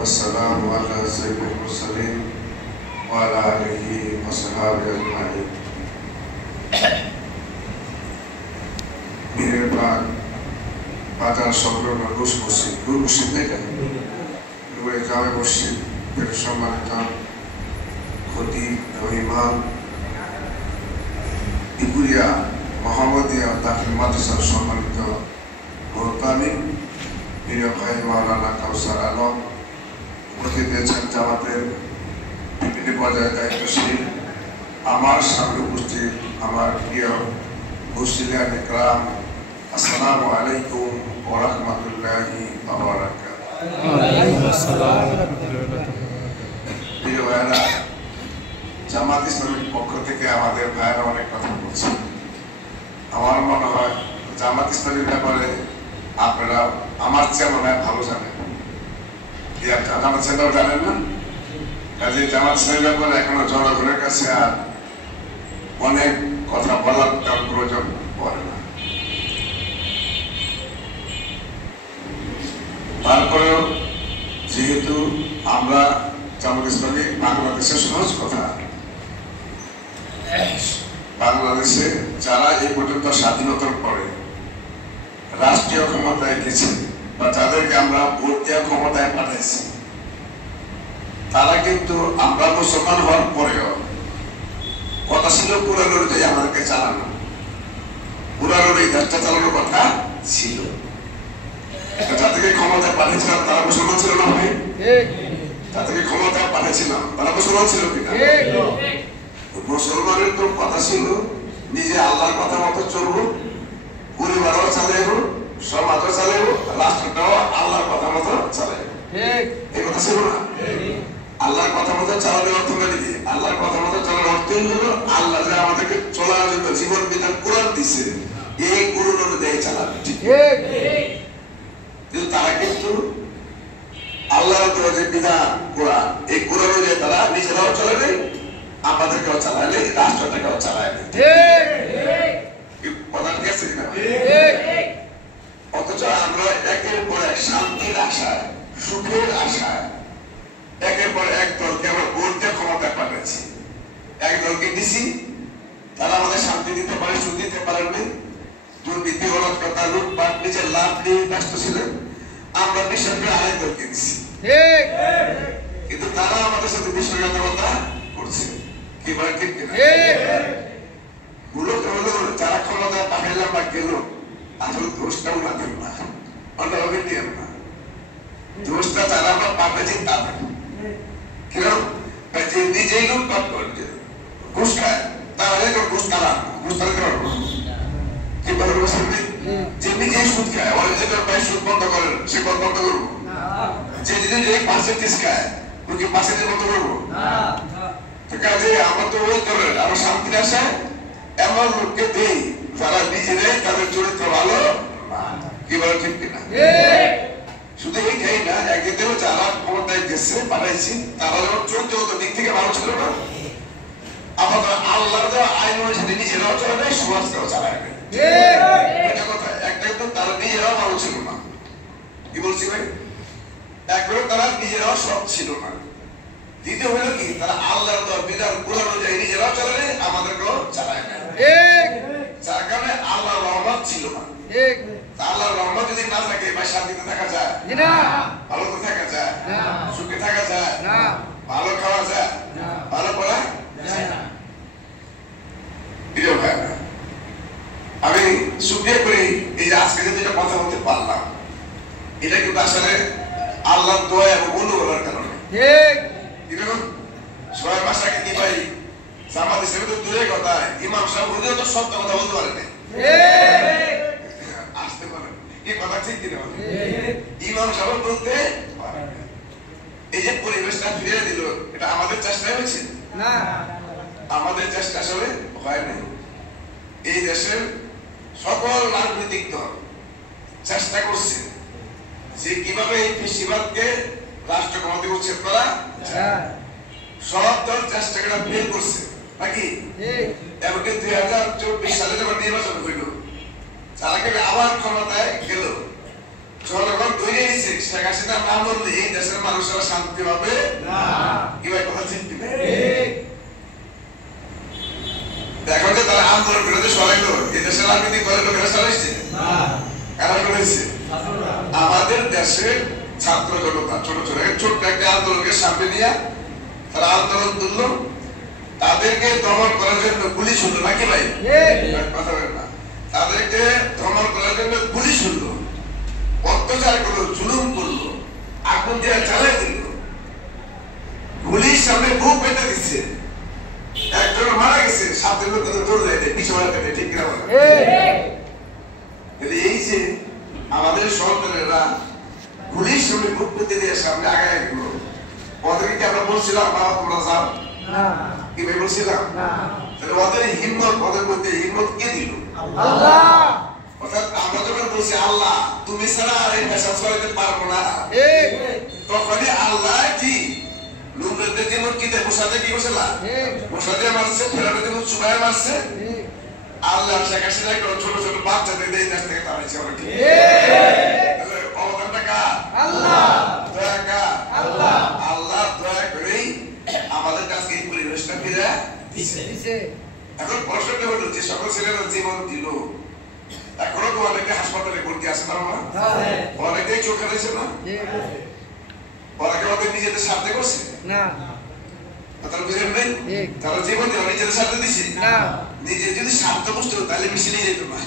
والسلام على سيد المرسلين وعلى آله وصحبه أجمعين. Miripag Badan Sobrona Gus Musid, Gus Musid Nega, Nue Kame Musid, Pershamanita, Khoti, Imam, Iburia, Muhammadia, Dakhil Madrasa Shamanita, Murtani, Miripag Maulana Kausar Alam, Murtide Chanjamater, Bibini Bajai Daitushil, Amar Sabi Musti, Amar Priya, Muslimin Ikram, Assalamu alaikum wa rahmatullahi wa barakatuh. Waalaikumsalam. প্রিয় ভাইরা, জামাত ইসলামের পক্ষ থেকে আমাদের ভাইরা অনেক কথা বলছে। আমার মনে হয় জামাত ইসলামের ব্যাপারে আপনারা আমার চেয়ে মনে হয় ভালো জানেন। কি জামাত ইসলাম জানেন না? কাজে জামাত ইসলামের ব্যাপারে এখনো জনগণের কাছে আর অনেক কথা বলার প্রয়োজন পড়ে না। তারপরেও যেহেতু আমরা জামাত ইসলামী বাংলাদেশের সহজ কথা, বাংলাদেশে যারা এই পর্যন্ত স্বাধীনতার পরে রাষ্ট্রীয় ক্ষমতায় গেছে বা যাদেরকে আমরা ভোট দেওয়া ক্ষমতায় পাঠাইছি, তারা কিন্তু আমরা মুসলমান হওয়ার পরেও কথা ছিল পুরান অনুযায়ী আমাদেরকে চালানো, পুরান এই দেশটা চালানোর কথা ছিল। যাদেরকে ক্ষমতায় পাঠিয়েছিলাম তারা মুসলমান ছিল না ভাই? যাদেরকে ক্ষমতায় পাঠিয়েছিলাম তারা মুসলমান ছিল কিনা? মুসলমানের তো কথা ছিল নিজে আল্লাহর কথা মতো চলবো, পরিবারও চালাইবো, সমাজও চালাইবো, রাষ্ট্রটাও আল্লাহর কথা মতো চালাইবো। এই কথা ছিল না? আল্লাহর কথা মতো চালানোর অর্থ কি? আল্লাহর কথা মতো চালানোর অর্থই হলো আল্লাহ যে আমাদেরকে চলার জন্য জীবন বিধান কোরআন দিছে, এই কোরআন অনুযায়ী চালাবে। কিন্তু তারা কিন্তু আল্লাহর যে বিধান কোরআন, এই কোরআন অনুযায়ী তারা নিজেরাও চলাবে, আমাদেরকেও চালাবে, রাষ্ট্রটাকেও চালাবে। কথা ঠিক আছে কিনা? অথচ আমরা একের পর এক শান্তির আশায়, সুখের আশায় একের পর এক দলকে আমরা ভোট দিয়ে ক্ষমতায় পাঠাচ্ছি। এক দলকে দিছি, তারা আমাদের শান্তি দিতে পারে, সুখ দিতে পারেননি, দুর্নীতি, অরাজকতা, লুটপাট, নিজের লাভ নিয়ে ব্যস্ত ছিলেন। আমরা নিঃসন্দেহে আরেক দলকে দিছি, কিন্তু তারা আমাদের সাথে বিশ্বাসঘাতকতা করছে। কি বলেন ঠিক কিনা? মূলত হলো যারা ক্ষমতায় পাঠাইলাম বা গেল, আসলে দোষটা ওনাদের না, অন্যভাবে নিয়ে না, দোষটা যারা আমরা পাঠাচ্ছি তাদের। যে নিজেই লুটপাট করছে, ঘুষ খায়, তাহলে ঘুষ কারা, ঘুষ তারা কি বলে? যে নিজেই সুদ খায়, ভাই সুদ বন্ধ করেন, সে বন্ধ করবো। যে নিজেই পার্সেন্টেজ খায়, কি পার্সেন্টেজ বন্ধ করবো? কাজে আমার তো ওই ধরেন আমার শান্তির আশায় এমন লোককে দেই যারা নিজেরাই তাদের চরিত্র ভালো। কি বলে ঠিক কিনা? শুধু এইটাই না, একদিন যারা ক্ষমতায় গেছে পাঠাইছি তারা যখন চরিত্রগত দিক থেকে ভালো ছিল না, আবার আল্লাহর দেওয়া আইন অনুসারে নিজেরাও চলাবে, সমাজকেও চালাবে। এটা কথা। একটা কিন্তু তারা নিজেরাও ভালো ছিল না। কি বলছি ভাই? একবারে তারা নিজেরাও সৎ ছিল না। দ্বিতীয় হলো কি, তারা আল্লাহর দেওয়া বিধান কোরআন অনুযায়ী নিজেরাও চালাবে, আমাদেরকেও চালায় না। যার কারণে আল্লাহর রহমত ছিল না। আল্লাহর রহমত যদি না থাকে, ভাই শান্তিতে থাকা যায় না, ভালো তো থাকা যায় না, সুখে থাকা যায় না, ভালো খাওয়া যায়, ভালো পড়া যায় না। প্রিয় ভাই, আমি শুক্রিয়া করি এই যে আজকে যে দুইটা কথা বলতে পারলাম, এটা কিন্তু আসলে আল্লাহর দোয়া এবং অনুগ্রহের কারণে। সোহেব মাস্টারকে কি ভাই জামাত ইসলামী তো দূরের কথা, ইমাম সাহেব হলেও তো সত্য কথা বলতে পারে না, আসতে পারে। এই কথা ঠিক কিনা? ইমাম সাহেব বলতে পারে। এই যে পরিবেশটা ফিরিয়ে দিল, এটা আমাদের চেষ্টায় হয়েছে না, আমাদের চেষ্টা আসলে হয় নাই। এই দেশের সকল রাজনৈতিক দল চেষ্টা করছে যে কিভাবে এই ফেসিবাদকে রাষ্ট্র ক্ষমতা উচ্ছেদ করা যায়। সব দল চেষ্টা করে ফেল করছে নাকি? এমনকি 2024 সালে যখন নির্বাচন হইল, তারা আবার ক্ষমতায় গেল, জনগণ ধরে নিছে শেখ হাসিনার নাম বললে এই দেশের মানুষেরা শান্তি পাবে না। কি ভাই কথা চিন্তা এখন যে তারা আন্দোলন করে সরাইলো এই দেশের রাজনীতি করে লোকেরা সরাইছে কারা করেছে? আমাদের দেশের ছাত্র জনতা ছোট ছোট ছোট্ট একটা আন্দোলনকে সামনে নিয়ে তারা আন্দোলন তুললো, তাদেরকে দমন করার জন্য পুলিশ হলো নাকি ভাই? কথা বলেন না। তাদেরকে দমন করার জন্য পুলিশ হলো, অত্যাচার করলো, জুলুম করলো, আগুন দিয়ে জ্বালাই দিল, পুলিশ সামনে বুক পেতে দিচ্ছে, একজন মারা গেছে, সাথে লোক দৌড় দেয় পিছু মারা পেতে, ঠিক কিনা বলেন? এই যে আমাদের সরকারেরা পুলিশ সামনে বুক পেতে দিয়ে সামনে আগায় গেল, ওদেরকে আমরা বলছিলাম বাবা তোমরা যাও কি ভাই বলছিলাম? তাহলে ওদের হিম্মত, ওদের মধ্যে হিম্মত কে দিল? আল্লাহ। অর্থাৎ আমরা যখন বলছি আল্লাহ তুমি ছাড়া আর এই পেশা চলাইতে পারবো না, তখনই আল্লাহ কি লোকদের যেমন কি দেয় পোষাতে কি বসেলা পোষাতে মারছে, ফেরাতে যেমন চুবাই মারছে, আল্লাহ শেখ হাসিনা ছোট ছোট বাচ্চাদের এই দেশ থেকে তাড়াইছে। আমরা ঠিক অবদানটা কার? আল্লাহ। দয়া কার? আল্লাহ। আল্লাহ দয়া করেই আমাদের কাছে এই পরিবেশটা ফিরে দিছে। এখন প্রশ্নটা হলো যে সকল ছেলেরা জীবন দিল, এখনো তো অনেকে হাসপাতালে ভর্তি আছে না, অনেকেই চোখ হারাইছে না, অনেকে ওদের নিজেদের স্বার্থে করছে না, তারা বুঝলেন নাই, তারা জীবন দিল নিজেদের স্বার্থে দিছে না। নিজের যদি স্বার্থ বুঝতে হতো তাহলে মিছিলে যেত না,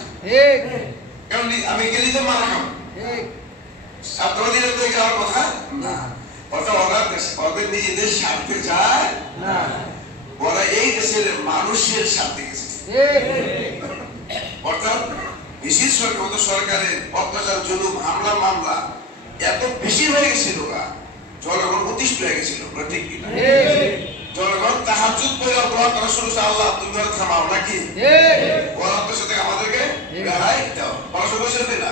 কারণ আমি গেলি তো মারা খাবো, স্বার্থবাদী তো যাওয়ার কথা না। অর্থাৎ ওদের নিজেদের স্বার্থে যায় না, ওরা এই দেশের মানুষের স্বার্থে গেছে। অর্থাৎ বিশেষ করে সরকারের অত্যাচার, জুলুম, হামলা মামলা এত বেশি হয়ে গেছিল, জনগণ অতিষ্ঠ হয়ে গেছিল। ঠিক কিনা? জনগণ তাহাজ্জুদ করে দোয়া করা শুরু করছে, আল্লাহ তুমি ওরা থামাও নাকি, ওরা তো সাথে আমাদেরকে বেড়াই দাও, পড়াশোনা করছে না।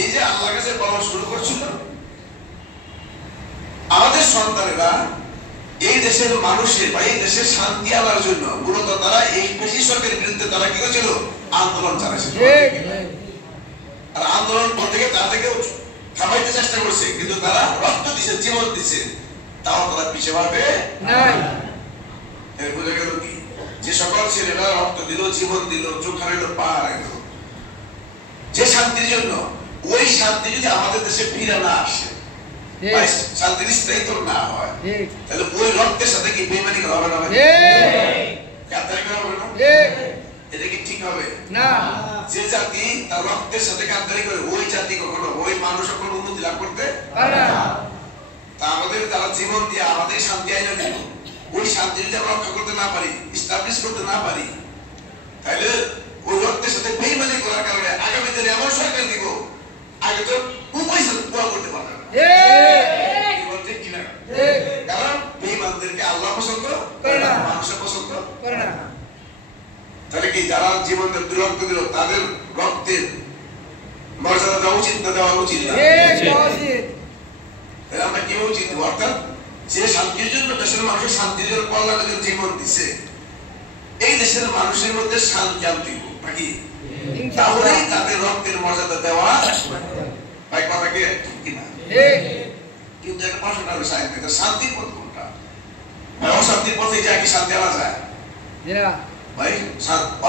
এই যে আল্লাহর কাছে বলা শুরু করছিল, আমাদের সন্তানেরা এই দেশের মানুষের বা এই দেশের শান্তি আনার জন্য মূলত তারা এই পেশি সরকারের বিরুদ্ধে তারা কি করেছিল? আন্দোলন চালাইছিল। আর আন্দোলন করতে গিয়ে তাদেরকে থামাইতে চেষ্টা করছে, কিন্তু তারা রক্ত দিছে, জীবন দিছে, তাও তারা পিছিয়ে পারবে না। বুঝে গেল কি? যে সকল ছেলেরা রক্ত দিল, জীবন দিল, চোখ হারাইলো, পা হারাইলো, যে শান্তির জন্য, ওই শান্তি যদি আমাদের দেশে ফিরে না আসে, শান্তির স্থায়িত্ব না হয়, তাহলে ওই রক্তের সাথে কি বেইমানি করা হবে না? এটা কি ঠিক হবে না? যে জাতি তার রক্তের সাথে গাদ্দারি করে, ওই জাতি কখনো, ওই মানুষ কখনো উন্নতি লাভ করতে পারে না। তা আমাদের তারা জীবন দিয়ে আমাদের শান্তি আইনা দিল, ওই শান্তি যদি আমরা রক্ষা করতে না পারি, এস্টাবলিশ করতে না পারি, তাহলে ওই রক্তের সাথে বেইমানি করার কারণে আগামী দিনে এমন সরকার দিব, আগে তো পয়সা দোয়া করতে পারবে না। কারণ বেঈমানদেরকে আল্লাহ পছন্দ করে না, মানুষ পছন্দ করে না। তাহলে কি যারা জীবন রক্ত দিল, তাদের রক্তের মর্যাদা দেওয়া উচিত না, দেওয়া উচিত না? তাহলে আমরা কি উচিত? অর্থাৎ যে শান্তির জন্য, দেশের মানুষের শান্তির জন্য, কল্যাণের জন্য জীবন দিছে, এই দেশের মানুষের মধ্যে শান্তি আনতে হবে নাকি? তাহলেই তাদের রক্তের মর্যাদা দেওয়া ভাই, কথা কি ঠিক কিনা? কিন্তু একটা প্রশ্নটা হলো সাহেব, শান্তির পথ কোনটা? ভাই অশান্তির পথে যায় কি শান্তি আনা যায়? ভাই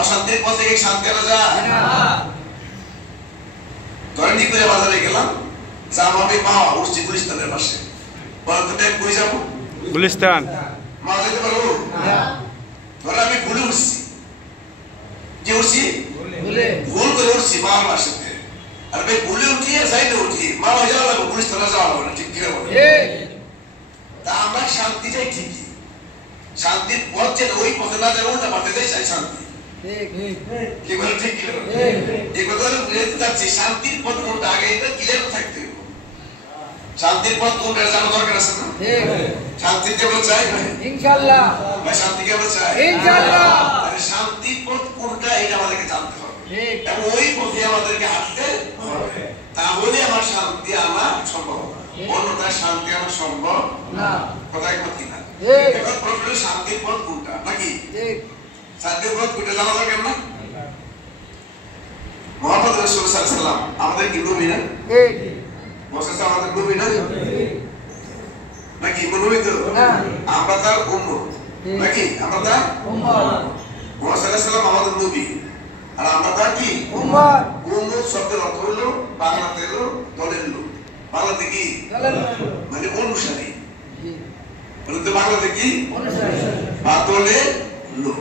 অশান্তির পথে কি শান্তি আনা যায়? ধরেন নিকুরে বাজারে গেলাম, যাবো আমি মাওয়া, উঠছি গুলিস্তানের পাশে, বলতে কই যাবো? গুলিস্তান। মাওয়া যেতে পারবো? ধরেন আমি ভুলে উঠছি, কি উঠছি? ভুল করে উঠছি মাওয়ার পাশে, আর ভাই ভুলে উঠিয়ে যাইতে উঠি মাওয়া যাওয়া লাগবে, গুলিস্তানে যাওয়া লাগবে না, ঠিক কিনা বলে? তা আমরা শান্তি চাই ঠিকই, শান্তির পথ যেন ওই পথে না যায়, উল্টা পথে যাই, চাই শান্তি। কি বলে ঠিক কিনা? এই কথা যাচ্ছি, শান্তির পথ কোনটা আগে এটা ক্লিয়ার থাকতে হবে। শান্তির পথ কোনটা জানা দরকার আছে না? শান্তি কে আমরা চাই ভাই? ইনশাআল্লাহ। ভাই শান্তি কে আমরা চাই? ইনশাআল্লাহ। আরে শান্তির পথ কোনটা এটা আমাদেরকে জানতে হবে, এবং ওই পথে আমাদেরকে হাঁটতে হবে, তাহলে আমার শান্তি আনা সম্ভব, অন্যথায় শান্তি আনা সম্ভব না। কথা একমত কিনা? এখন প্রশ্ন শান্তির পথ কোনটা নাকি? শান্তির পথ কোনটা জানা দরকার না? মুহাম্মদ রাসূলুল্লাহ সাল্লাল্লাহু আলাইহি ওয়াসাল্লাম আমাদের কি নবী না? মুসা আমাদের নবী না নাকি নবী তো আমরা তার উম্মত নাকি আমরা তার উম্মত মুসা আলাইহিস সালাম আমাদের নবী আর আমরা তার কি উম্মত উম্মত শব্দের অর্থ হলো বাংলাতে হলো দলের লোক বাংলাতে কি মানে অনুসারী বলতে বাংলাতে কি অনুসারী বা দলের লোক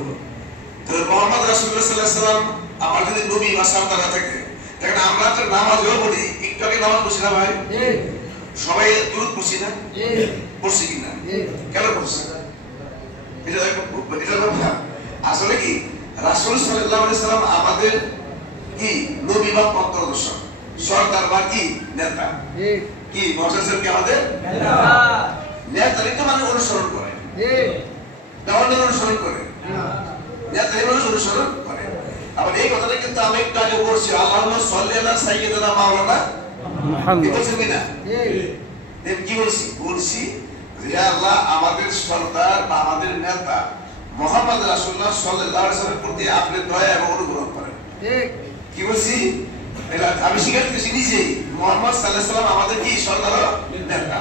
তো মুহাম্মদ রাসূলুল্লাহ সাল্লাল্লাহু আলাইহি ওয়াসাল্লাম আমার যদি নবী বা সন্তান থাকে তখন আমরা তো নামাজও পড়ি একটু আগে নামাজ পড়ছি না ভাই সবাই দুরূদ পড়ছি না পড়ছি কিনা কেন পড়ছি এটা কথা আসলে কি রাসূল সাল্লাল্লাহু আলাইহি ওয়াসাল্লাম আমাদের কি নবী বা পথপ্রদর্শক সরদার বা কি নেতা কি মুহাম্মদ কি আমাদের নেতা নেতারই তো মানে অনুসরণ করে দাওয়াতের অনুসরণ করে নেতারই অনুসরণ করে আবার এই কথাটা কিন্তু আমি একটু আগে বলছি আল্লাহুম্মা সাল্লি আলা সাইয়্যিদিনা মাওলানা মুহাম্মদ বলছেন কিনা কি বলছি যে আল্লাহ আমাদের সরদার বা আমাদের নেতা মুহাম্মদ রাসূলুল্লাহ সাল্লাল্লাহু আলাইহি ওয়াসাল্লামের প্রতি আপনি দয়া এবং অনুগ্রহ করেন কি বলছি এটা আমি স্বীকার করছি নিজেই মুহাম্মদ সাল্লাল্লাহু আলাইহি ওয়াসাল্লাম আমাদের কি সরদার নেতা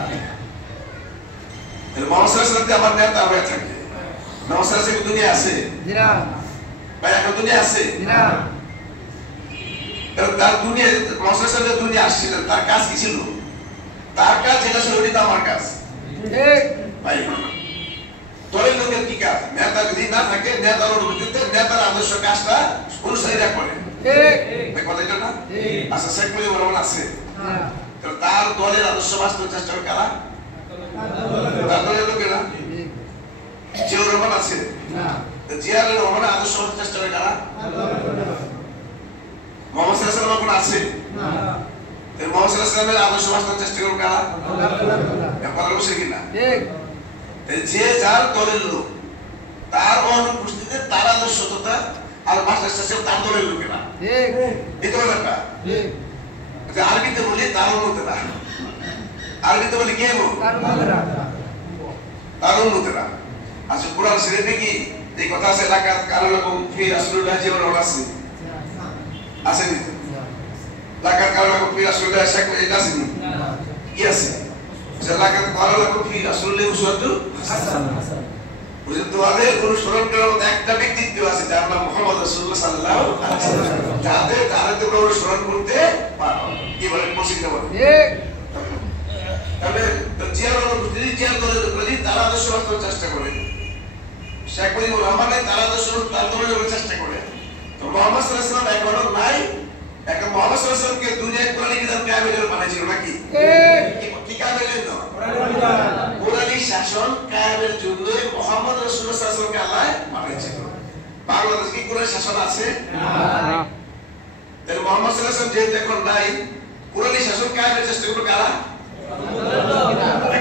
মুহাম্মদ সাল্লাল্লাহু আলাইহি ওয়াসাল্লাম আমার নেতা হয়ে থাকে মুহাম্মদ সাল্লাল্লাহু আলাইহি ওয়াসাল্লাম দুনিয়া আছে না ভাই এখন দুনিয়া আছে না তার দুনিয়া মুহাম্মদ সাল্লাল্লাহু আলাইহি ওয়াসাল্লাম দুনিয়া আসছিলেন তার কাজ কি ছিল তার কাজ যেটা ছিল ওইটা আমার কাজ ঠিক ভাই দলের লোকের কি কাজ নেতা যদি না থাকে নেতার অনুমতিতে নেতার আদর্শ কাজটা অনুসারীরা করে ঠিক কথা এটা না আচ্ছা শেখ মুজিবুর রহমান আছে তার দলের আদর্শ বাস্তব চেষ্টা করে কারা তার দলের লোকেরা জিয়াউর রহমান আছে জিয়াউর রহমানের আদর্শ বাস্তব চেষ্টা করে কারা মোহাম্মদ সাল্লাল্লাহু আলাইহি ওয়াসাল্লাম কোন আছে মুহাম্মদ সাল্লাল্লাহু আলাইহি ওয়াসাল্লামের আদর্শ বাস্তব চেষ্টা করে কারা কথা বলছেন কিনা ঠিক যে যার দলের লোক তার অনুপস্থিতিতে তার আদর্শ সততা আর বাস্তব চেষ্টা তার দলের লোকেরা ঠিক এই তো ব্যাপারটা ঠিক আরবিতে বলি তার অনুমতিরা আরবিতে বলি কি হবো তার অনুমতিরা আচ্ছা কোরআন শরীফে কি এই কথা আছে লাকাত কানা লাকুম ফি রাসূলিল্লাহি জিবরুল আছে আসেনি লাকাত কানা লাকুম ফি রাসূলিল্লাহি শাক এটা আসেনি কি আছে লাকাত কানা লাকুম ফি রাসূলিল্লাহি উসওয়াতুন হাসানাহ বুঝতে তোমাদের অনুসরণ করার মতো একটা ব্যক্তিত্ব আছে যার নাম মুহাম্মদ রাসূলুল্লাহ সাল্লাল্লাহু আলাইহি ওয়াসাল্লাম যাদের তোমরা অনুসরণ করতে পারো কি বলেন পছন্দ বলেন ঠিক তবে জিয়ার অনুমতি জিয়ার দলের প্রতি তার আদর্শ বাস্তবায়নের চেষ্টা করে শেখ মুজিবুর রহমানের তার আদর্শ তার দলের চেষ্টা করে তো মুহাম্মদ সাল্লাল্লাহু আলাইহি ওয়াসাল্লাম এখনো নাই এখন মুহাম্মদ সাল্লাল্লাহু আলাইহি ওয়াসাল্লামকে দুনিয়ায় কোরআনী কিতাব কায়েমের জন্য বানাইছিল নাকি ঠিক কি কায়েমের জন্য কোরআনী শাসন কায়েমের জন্য মুহাম্মদ রাসূলুল্লাহ সাল্লাল্লাহু আলাইহি ওয়াসাল্লামকে আল্লাহ পাঠিয়েছিল বাংলাদেশে কি কোরআনী শাসন আছে না তাহলে মুহাম্মদ সাল্লাল্লাহু আলাইহি ওয়াসাল্লাম যে এখন নাই কোরআনী শাসন কায়েমের চেষ্টা করবে কারা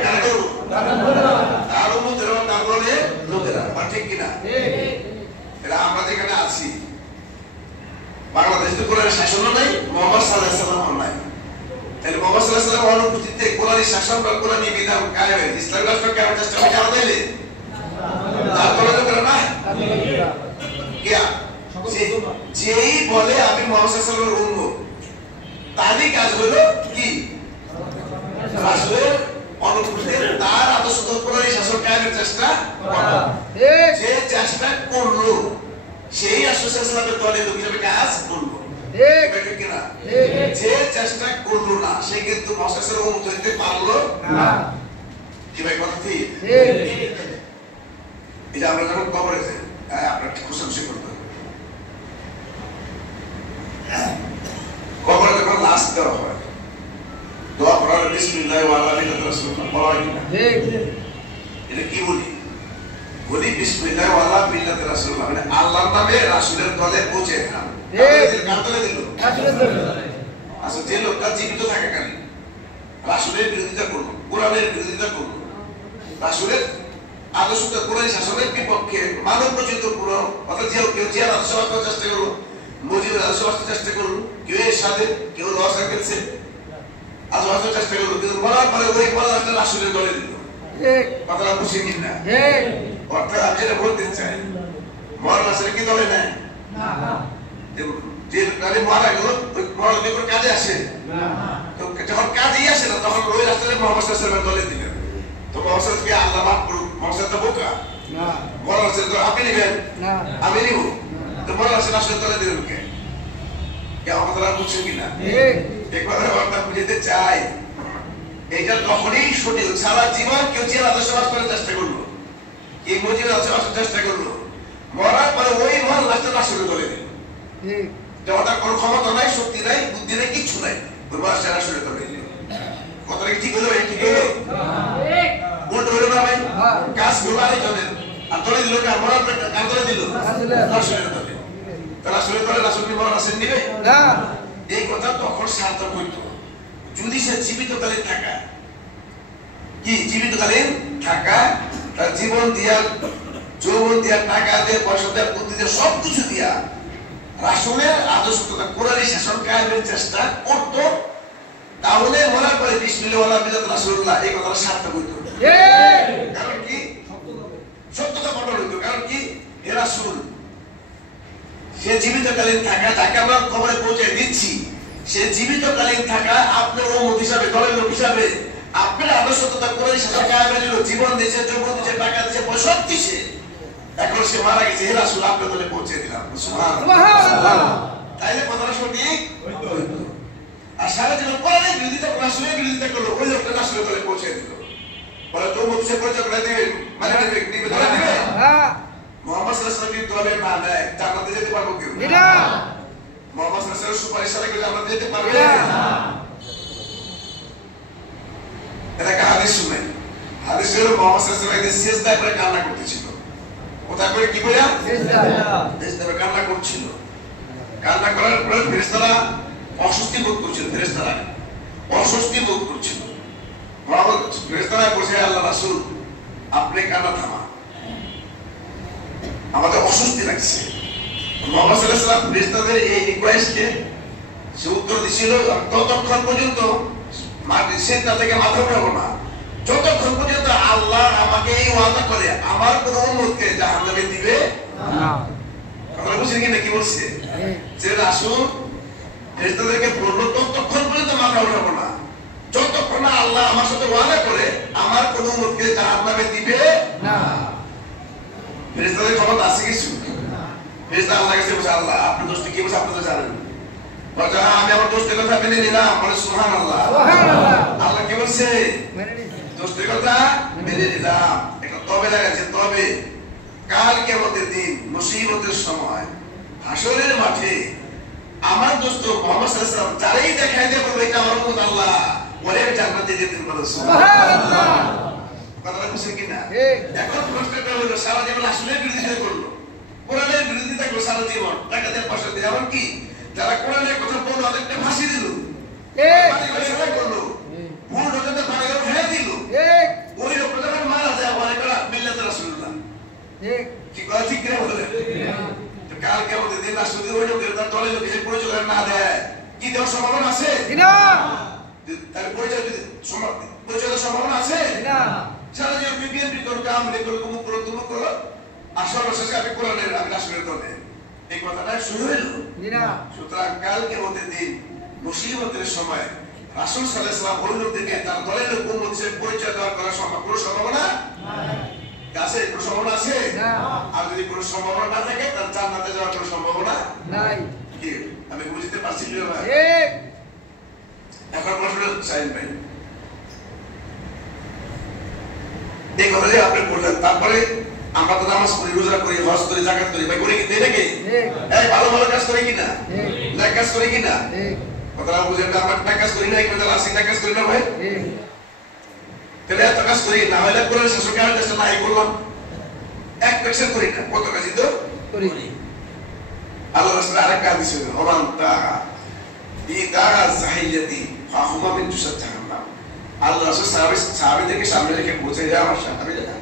কারা করবে তার উম্মতের তার দলের লোকেরা ঠিক কিনা এটা আমরা যেখানে আছি বাংলাদেশে তো কোরআনী শাসনও নাই মুহাম্মদ সাল্লাল্লাহু আলাইহি ওয়াসাল্লাম নাই তাহলে মুহাম্মদ সাল্লাল্লাহু আলাইহি ওয়াসাল্লাম অনুপস্থিতিতে কোরআনী শাসন বা কোরআনী বিধান কায়েমের ইসলাম রাষ্ট্র কায়েমের চেষ্টা করে কারা দিলে তার দলের লোকেরা না যেই বলে আমি মুহাম্মদ সাল্লাল্লাহু আলাইহি ওয়াসাল্লামের উম্মত তারই কাজ হলো কি রাসূলের অনুপস্থিতিতে তার আদর্শ কোরআনী শাসন কায়েমের চেষ্টা করা যে চেষ্টা করলো সেই রাসূলের দলের লোক হিসেবে কাজ করলো ঠিক কিনা যে চেষ্টা করলো না সে কিন্তু মুহাম্মদের অনুমতি দিতে পারলো না কি ভাই কথা ঠিক এটা আমরা যখন কবরে যাই আপনার খুশি করতে হবে কবরে যখন লাশ দেওয়া হয় দোয়া করা হয় বিসমিল্লাহি ওয়া আলা মিল্লাতি রাসূলিল্লাহ বলা হয় না ঠিক এটা কি বলি বিসমিল্লাহি ওয়া আলা মিল্লাতি রাসূলিল্লাহ মানে আল্লাহর নামে রাসূলের দলে পৌঁছে না কার দলে দিল রাসূলের দলে আসলে যে লোকটা জীবিত থাকে কেন রাসূলের বিরোধিতা করলো কোরআনের বিরোধিতা করলো রাসূলের আদর্শকে কোরআনী শাসনের বিপক্ষে মানব রচিত পুরো অর্থাৎ কেউ জিয়ার আদর্শ বাস্তবায়নের চেষ্টা করলো মুজিবের আদর্শ বাস্তবায়নের চেষ্টা করলো কেউ এর সাথে কেউ লস রাখছে আদর্শ বাস্তবায়নের চেষ্টা করলো কিন্তু বলার পরে ওই বলাটা রাসূলের দলে দিল কথাটা বুঝে নিন না অর্থাৎ আমি যেটা বলতে চাই মরণ আসলে কি দলে নেয় যে মারা গেল ওই মরণ কাজে আসে তো যখন কাজেই আসে না তখন ওই রাস্তায় মোহাম্মদ সাল্লাল্লাহু আলাইহি ওয়াসাল্লাম দলে দিলেন। তো মোহাম্মদ সাল্লাল্লাহু আলাইহি ওয়াসাল্লাম আল্লাহ মাফ করুন, মোহাম্মদ তো বোকা না বড় আছে তো আপনি নেবেন না আমি নিব, তো বড় আছে আসলে দলে দিলেন কে? কে আমাদের বুঝছেন কিনা? এই কথা আমরা বুঝতে চাই। এটা তখনই সঠিক। সারা জীবন কেউ জেলা বসবাস করার চেষ্টা করলো, এই মজিরা বসবাস চেষ্টা করলো, মরার পরে ওই মহল লাস্টে আসলে দলে দিল। ওটার কোনো ক্ষমতা নাই, শক্তি নাই, বুদ্ধি নাই, কিচ্ছু নাই, আসলে দলে দিল। কথাটা কি ঠিক হলো? ঠিক হলো? উল্টো হলো না ভাই? কাজ করলো আরেকজনের, আর দলে দিল কার? মরার পরে কার দলে দিল? আসলে দলে। তারা আসলে দলে রাসূল মরার আসেন নিবে না। এই কথা তখন সার্থক হইতো যদি সে জীবিতকালীন থাকা, কি জীবিতকালীন থাকা, তার জীবন দিয়া, যৌবন দিয়া, টাকা দিয়ে, পয়সা দিয়ে, বুদ্ধি দিয়ে, সবকিছু দিয়া রাসূলের আদর্শ তথা কোরআনী শাসন কায়েমের চেষ্টা করতো, তাহলে মরার পরে বিসমিল্লাহ ওয়ালা মিল্লাত রাসূলুল্লাহ এই কথাটা সার্থক হইতো। কারণ কি? সত্যতা প্রমাণ হইতো। কারণ কি? হে রাসূল, সে জীবিতকালীন থাকা, যাকে আমরা কবরে পৌঁছে দিচ্ছি, সে জীবিতকালীন থাকা আপনার উম্মত হিসাবে, দলের লোক হিসাবে আপনার আদর্শ তথা কোরআনী শাসন কায়েমের জন্য জীবন দিয়েছে, যৌবন দিয়েছে, টাকা দিয়েছে, পয়সা দিয়েছে। এখন সে মারা গেছে, হে রাসূল আপনার দলে পৌঁছে দিলাম। সুবহানাল্লাহ। তাইলে কথাটা সঠিক হইতো। আর সারা জীবন কোরআনের বিরোধিতা, রাসূলের বিরোধিতা করলো, ওই লোকটা রাসূলের দলে পৌঁছে দিল। বলে তো উম্মত সে পরিচয় করে দিবে, মানে দিবে, দলে দিবে। মুহাম্মদ সাল্লাল্লাহু আলাইহি ওয়াসাল্লাম দলে না দেয় জান্নাতে যেতে পারবো কেউ? না। মুহাম্মদ সাল্লাল্লাহু আলাইহি ওয়াসাল্লাম সুপারিশ ছাড়া কেউ জান্নাতে যেতে পারবে না। এটা একটা হাদিস শুনেন। হাদিস হলো মুহাম্মদ সাল্লাল্লাহু আলাইহি ওয়াসাল্লাম সিজদায় করে কান্না করতেছিল। কোথায় করে কি কইরা? সিজদায় কান্না করছিল। কান্না করার পরে ফেরেশতারা অস্বস্তি বোধ করছিল, ফেরেশতারা অস্বস্তি বোধ করছিল। ফেরেশতারা বলছে, আল্লাহ রাসূল আপনি কান্না থামা, আমাদের অস্বস্তি লাগছে। মুহাম্মদ সাল্লাল্লাহু আলাইহি ওয়াসাল্লাম ফেরেশতাদের এই রিকোয়েস্টকে সে উত্তর দিছিল, ততক্ষণ পর্যন্ত সেটা থেকে মাথা উঠাবো না, যতক্ষণ পর্যন্ত আল্লাহ আমাকে এই ওয়াদা করে আমার কোন উম্মতকে জাহান্নামে দিবে না। আপনারা বুঝছেন কিনা কি বলছে? যে রাসূল ফেরেশতাদেরকে বলল ততক্ষণ পর্যন্ত মাথা উঠাবো না, যতক্ষণ না আল্লাহ আমার সাথে ওয়াদা করে আমার কোন উম্মতকে জাহান্নামে দিবে না। ফেরেশতাদের ক্ষমতা আছে কিছু? ফেরেশতা আল্লাহর কাছে বলছে, আল্লাহ আপনার দোষটা কি বলছে আপনি তো জানেন। বলছে আমি আমার দোষের কথা মেনে নিলাম। বলে সুবহানাল্লাহ। আল্লাহ কি বলছে? দোষের কথা মেনে নিলাম। এটা তবে লাগাচ্ছে, তবে কাল কিয়ামতের দিন, মুসিবতের সময়, হাসরের মাঠে আমার দোস্ত মুহাম্মদ সাল্লাল্লাহু আলাইহি ওয়াসাল্লাম যারাই দেখায় দেবে বলবে এটা আমার উম্মত, আল্লাহ ওরে জান্নাতে যেতে বলে। সুবহানাল্লাহ। কথাটা বুঝছেন কিনা? এখন প্রশ্নটা হলো, সারা জীবন রাসূলের বিরোধিতা করলো, কোরআনের বিরোধিতা করলো সারা জীবন, টাকা দিয়ে পয়সা দিয়ে, এমন কি যারা কোরআনের কথা বললো তাদেরকে ফাঁসি দিল, পানি করে সেটা করলো, ভুল হতে পানি করে উঠে দিল। ওই লোকটা যখন মারা যায় বলে করা মিল্লাতে রাসূলুল্লাহ। কি কথা ঠিক কিনা বলেন? কাল কিয়ামতের দিন রাসূল ওই লোকের তার দলের লোক এসে পরিচয় না দেয়, কি দেওয়ার সম্ভাবনা আছে? না। তার পরিচয় দেওয়ার সম্ভাবনা আছে? না। সারা জীবন বিএনপি করো, আমলি করো, মুখ করো, তুমি করো, আর সর্বশেষে আমি কোরআনের, আমি রাসূলের দলে। এই কথাটা শুরু হইল। সুতরাং কাল কিয়ামতের দিন, মুসিবতের সময় রাসূল সাল্লাল্লাহু আলাইহি ওয়াসাল্লাম ওই লোকদেরকে তার দলের লোক উম্মত হিসেবে পরিচয় দেওয়ার কোনো সম্ভাবনা আছে? কোনো সম্ভাবনা আছে? আর যদি কোনো সম্ভাবনা না থাকে তার জান্নাতে যাওয়ার কোনো সম্ভাবনা নাই। কি আমি বুঝতে পারছি না? এখন প্রশ্ন চাইন ভাই, এই কথা যে আপনি বললেন, তারপরে আমরা তো নামাজ পড়ি, রোজা করি, হজ করি, যাকাত করি, ভাই করি কি নাকি? এই ভালো ভালো কাজ করি কিনা? নেক কাজ করি কিনা? কথাটা বুঝেন না? আমরা নেক কাজ করি না, এখানে আসি নেক কাজ করি না ভাই? তাহলে এত কাজ করি না হলে কোরআন শাসনকে আমি চেষ্টা নাই করলাম, এক পেশা করি না, কত কাজই তো করি। আল্লাহ রাসূল আরেকটা হাদিস আছে, ওমান তাআ বিদাআ জাহিলিয়াতি ফাহুমা মিন তুসাত জাহান্নাম। আল্লাহ রাসূল সাহাবীদেরকে সামনে রেখে বলছে, হে আমার সাহাবীরা,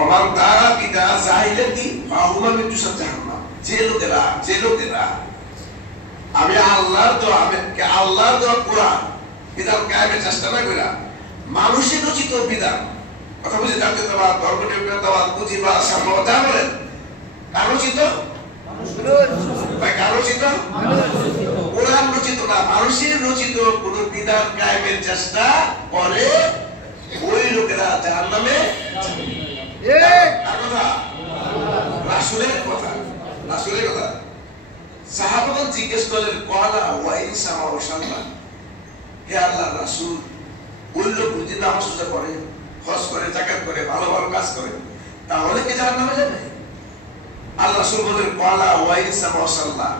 ওমান তাআ বিদাআ জাহিলিয়াতি ফাহুমা মিন তুসাত জাহান্নাম। যে লোকেরা আমি আল্লাহর দেওয়া কোরআন বিধান কায়েমের চেষ্টা না কইরা মানুষের রচিত বিধান, কথা বুঝে জাতীয়তাবাদ, ধর্মনিরপেক্ষতাবাদ, পুঁজিবাদ, সাম্যবাদ, যা বলেন, কার রচিত? ওই কোরআন রচিত না, মানুষের রচিত কোন বিধান কায়েমের চেষ্টা করে ওই লোকেরা জাহান্নামে যাবে। কথা রাসূলের কথা, রাসূলের কথা। সাহাবাগণ জিজ্ঞেস করলেন ক্বালা ওয়া ইন সামা ওয়া সাল্লা, হে আল্লাহর রাসূল, ওই লোক যদি নামাজ রোজা করে, হজ করে, যাকাত করে, ভালো ভালো কাজ করে, তাহলে কি জাহান্নামে যাবে? আল্লাহ রাসূল বলেন ক্বালা ওয়া ইন সামা ওয়া সাল্লা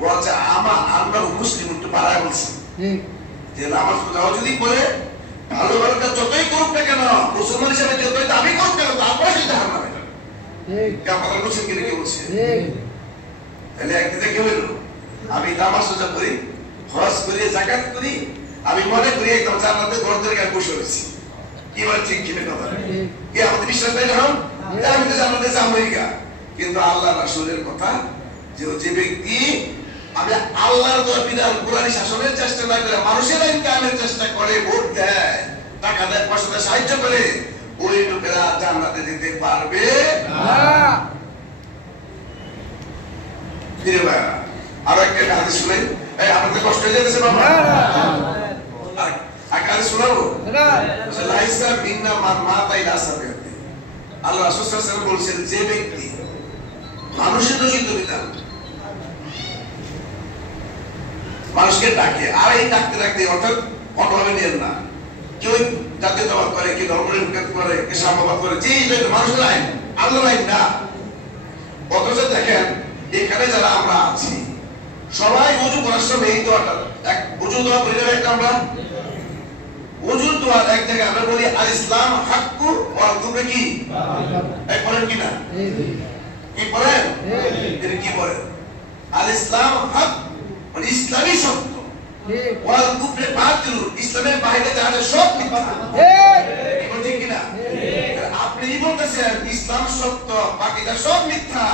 ওয়া জাআমা আন্নাহু মুসলিমুন, তো বাড়ায় বলছেন যে নামাজ রোজা যদি করে, ভালো ভালো কাজ যতই করুক না কেন, মুসলমান হিসেবে যতই দাবি করুক কেন, তারপরে সে জাহান্নামে যাবে। ঠিক কথা বলছেন কি কে বলছেন? তাহলে একদিকে কি হইল, আমি নামাজ রোজা করি, হজ করি, যাকাত করি, আমি মনে করি একদম জান্নাতে ঘর ধরে বসে রয়েছি। কি বল ঠিক কি কথা? কি আমাদের বিশ্বাস নাই না? আমি তো জান্নাতে যাবই গা। কিন্তু আল্লাহ রাসূলের কথা যে ব্যক্তি আমি আল্লাহর বিধান কোরআনী শাসনের চেষ্টা না করে মানুষের আইন কায়েমের চেষ্টা করে, ভোট দেয়, টাকা দেয়, পয়সা দেয়, সাহায্য করে, ওই লোকেরা জান্নাতে যেতে পারবে না। ফিরে ভাইয়া আরো একটা হাদিস শুনাই। এই আমাদের কষ্ট হয়ে যাচ্ছে বাবা, আর হাদিস শোনাবো না। লাইসা মিন্না মান মাতা ইলা সাবিয়াতি, আল্লাহ রাসূল সাল্লাল্লাহু আলাইহি ওয়াসাল্লাম বলেছেন যে ব্যক্তি মানুষের দোষিত বিধান মানুষকে ডাকে, আর এই ডাকতে ডাকতে অর্থাৎ অন্যভাবে নেন না, কেউ জাতীয়তাবাদ করে, কেউ ধর্মনিরপেক্ষ করে, কেউ সাম্যবাদ করে, যে মানুষের আইন আল্লাহর আইন না। অথচ দেখেন এখানে যারা আমরা আছি সবাই ওযু করার সময় এই দোয়াটা, এক ওযু দোয়া করি না একটা আমরা, ওযু দোয়া এক জায়গায় আমরা বলি আল ইসলাম হাক্কু ওয়া কুফর কি, এই বলেন কি না? কি বলেন? এটা কি বলেন? আল ইসলাম হক মানে ইসলামই সত্য, ওয়া কুফর বাতিল, ইসলামের বাইরে যা আছে সব মিথ্যা। ঠিক ঠিক কি না? আপনি বলতেছেন ইসলাম সত্য, বাকিটা সব মিথ্যা,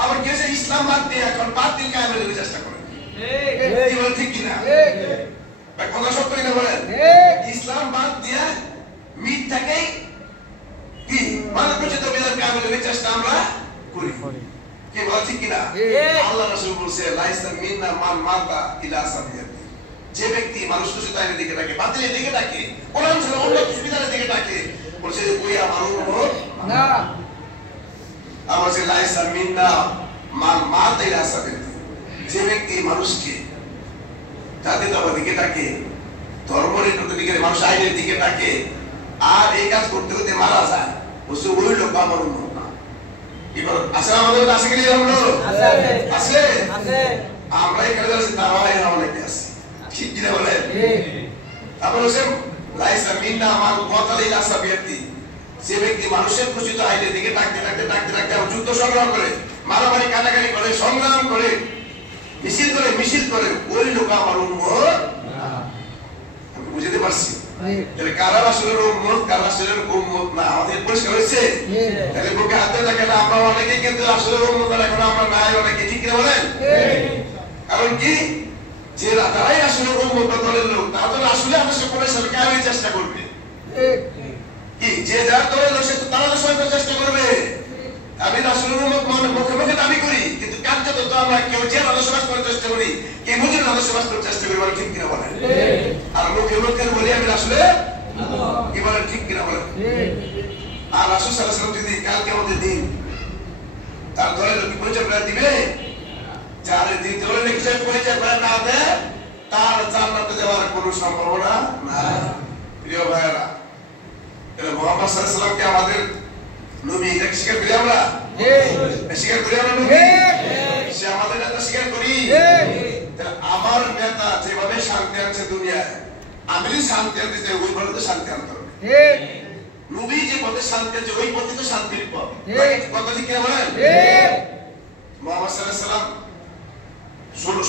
আবার কেসে ইসলাম বাদ দিয়ে এখন বাতিল কায়েমের চেষ্টা করেন। কি বলেন ঠিক কি না? কথা সত্য কিনা বলেন? ইসলাম বাদ দিয়ে মিথ্যাকেই কি মানব রচিত বিধান কায়েমের চেষ্টা আমরা করি। কি বলেন ঠিক কিনা? আল্লাহ রাসূল বলেছে লাইসা মিন্না মান মাতা ইলা সাবিয়াতি, যে ব্যক্তি মানুষ রচিত আইনের দিকে ডাকে, বাতিলের দিকে ডাকে, কোরআন ছাড়া অন্য কিছু বিধানের দিকে ডাকে, বলছে যে ওই আমার উম্মত না। আমার যে লাইসা মিন্না মান মাতা ইলা সাবিয়াতি, যে ব্যক্তি মানুষকে জাতীয়তাবাদের দিকে ডাকে, ধর্মনিরপেক্ষতার দিকে, মানুষ আইনের দিকে ডাকে, আর এই কাজ করতে করতে মারা যায়, বলছে ওই লোক আমার উম্মত না। কি বলেন? আছে আমাদের আছে কি না? আছে। আমরা এখানে যাচ্ছি তারা অনেকে আছে, ঠিক কিনা বলেন? তারপর হচ্ছে লাইসা মিন্না মান মাতা ইলা সাবিয়াতি, যে ব্যক্তি মানুষের প্রচিত আইনের দিকে ডাকতে ডাকতে ডাকতে ডাকতে যুদ্ধ সংগ্রাম করে, মারামারি কাটাকাটি করে, সংগ্রাম করে, মিছিল করে, ওই লোক আমার উম্মত না। আমি বুঝতে পারছি তাহলে কারা রাসূলের উম্মত, কারা রাসূলের উম্মত না, আমাদের পরিষ্কার হয়েছে? তাহলে বুকে হাতে লাগে না, আমরা অনেকে কিন্তু রাসূলের উম্মত এখন আমরা নাই অনেকে, ঠিক কিনা বলেন? কারণ কি, যে তারাই রাসূলের উম্মত দলের লোক, তারা তো রাসূলের আদর্শে পড়ে সব কায়েমের চেষ্টা করবে। কি যে যার দলের লোক সে তো তার আদর্শ চেষ্টা করবে। আমি রাসূলের উম্মত মানে মুখে মুখে দাবি করি, কিন্তু কার্যত তো আমরা কেউ যে আদর্শ বাস করার চেষ্টা করি, কেউ মুজিবের আদর্শ বাস করার চেষ্টা করি, বলে ঠিক কিনা বলেন? আর মুখে মুখে বলি আমি রাসূলে কি বলেন, ঠিক কিনা বলেন? আর রাসূল সাল্লাল্লাহু আলাইহি ওয়াসাল্লাম যদি কালকে আমাদের দিন তার দলের লোক পরিচয় করে দিবে, যার দিন দলের লোক পরিচয় করে না দেয়, তার জান্নাতে যাওয়ার কোনো সম্ভাবনা নাই। প্রিয় ভাইরা, তাহলে মুহাম্মদ সাল্লাল্লাহু আলাইহি ওয়াসাল্লামকে আমাদের নবী, এটা স্বীকার করি আমরা? স্বীকার করি আমরা নবী? সে আমাদের নেতা, স্বীকার করি? আমার নেতা যেভাবে শান্তি আনছে দুনিয়ায়, আমি যদি শান্তি আনতে চাই ওই পথে তো শান্তি আনতে হবে। নবী যে পথে শান্তি আনছে ওই পথে তো শান্তির পথ। কথা ঠিক কিনা বলেন? মুহাম্মদ সাল্লাল্লাহু আলাইহি ওয়াসাল্লাম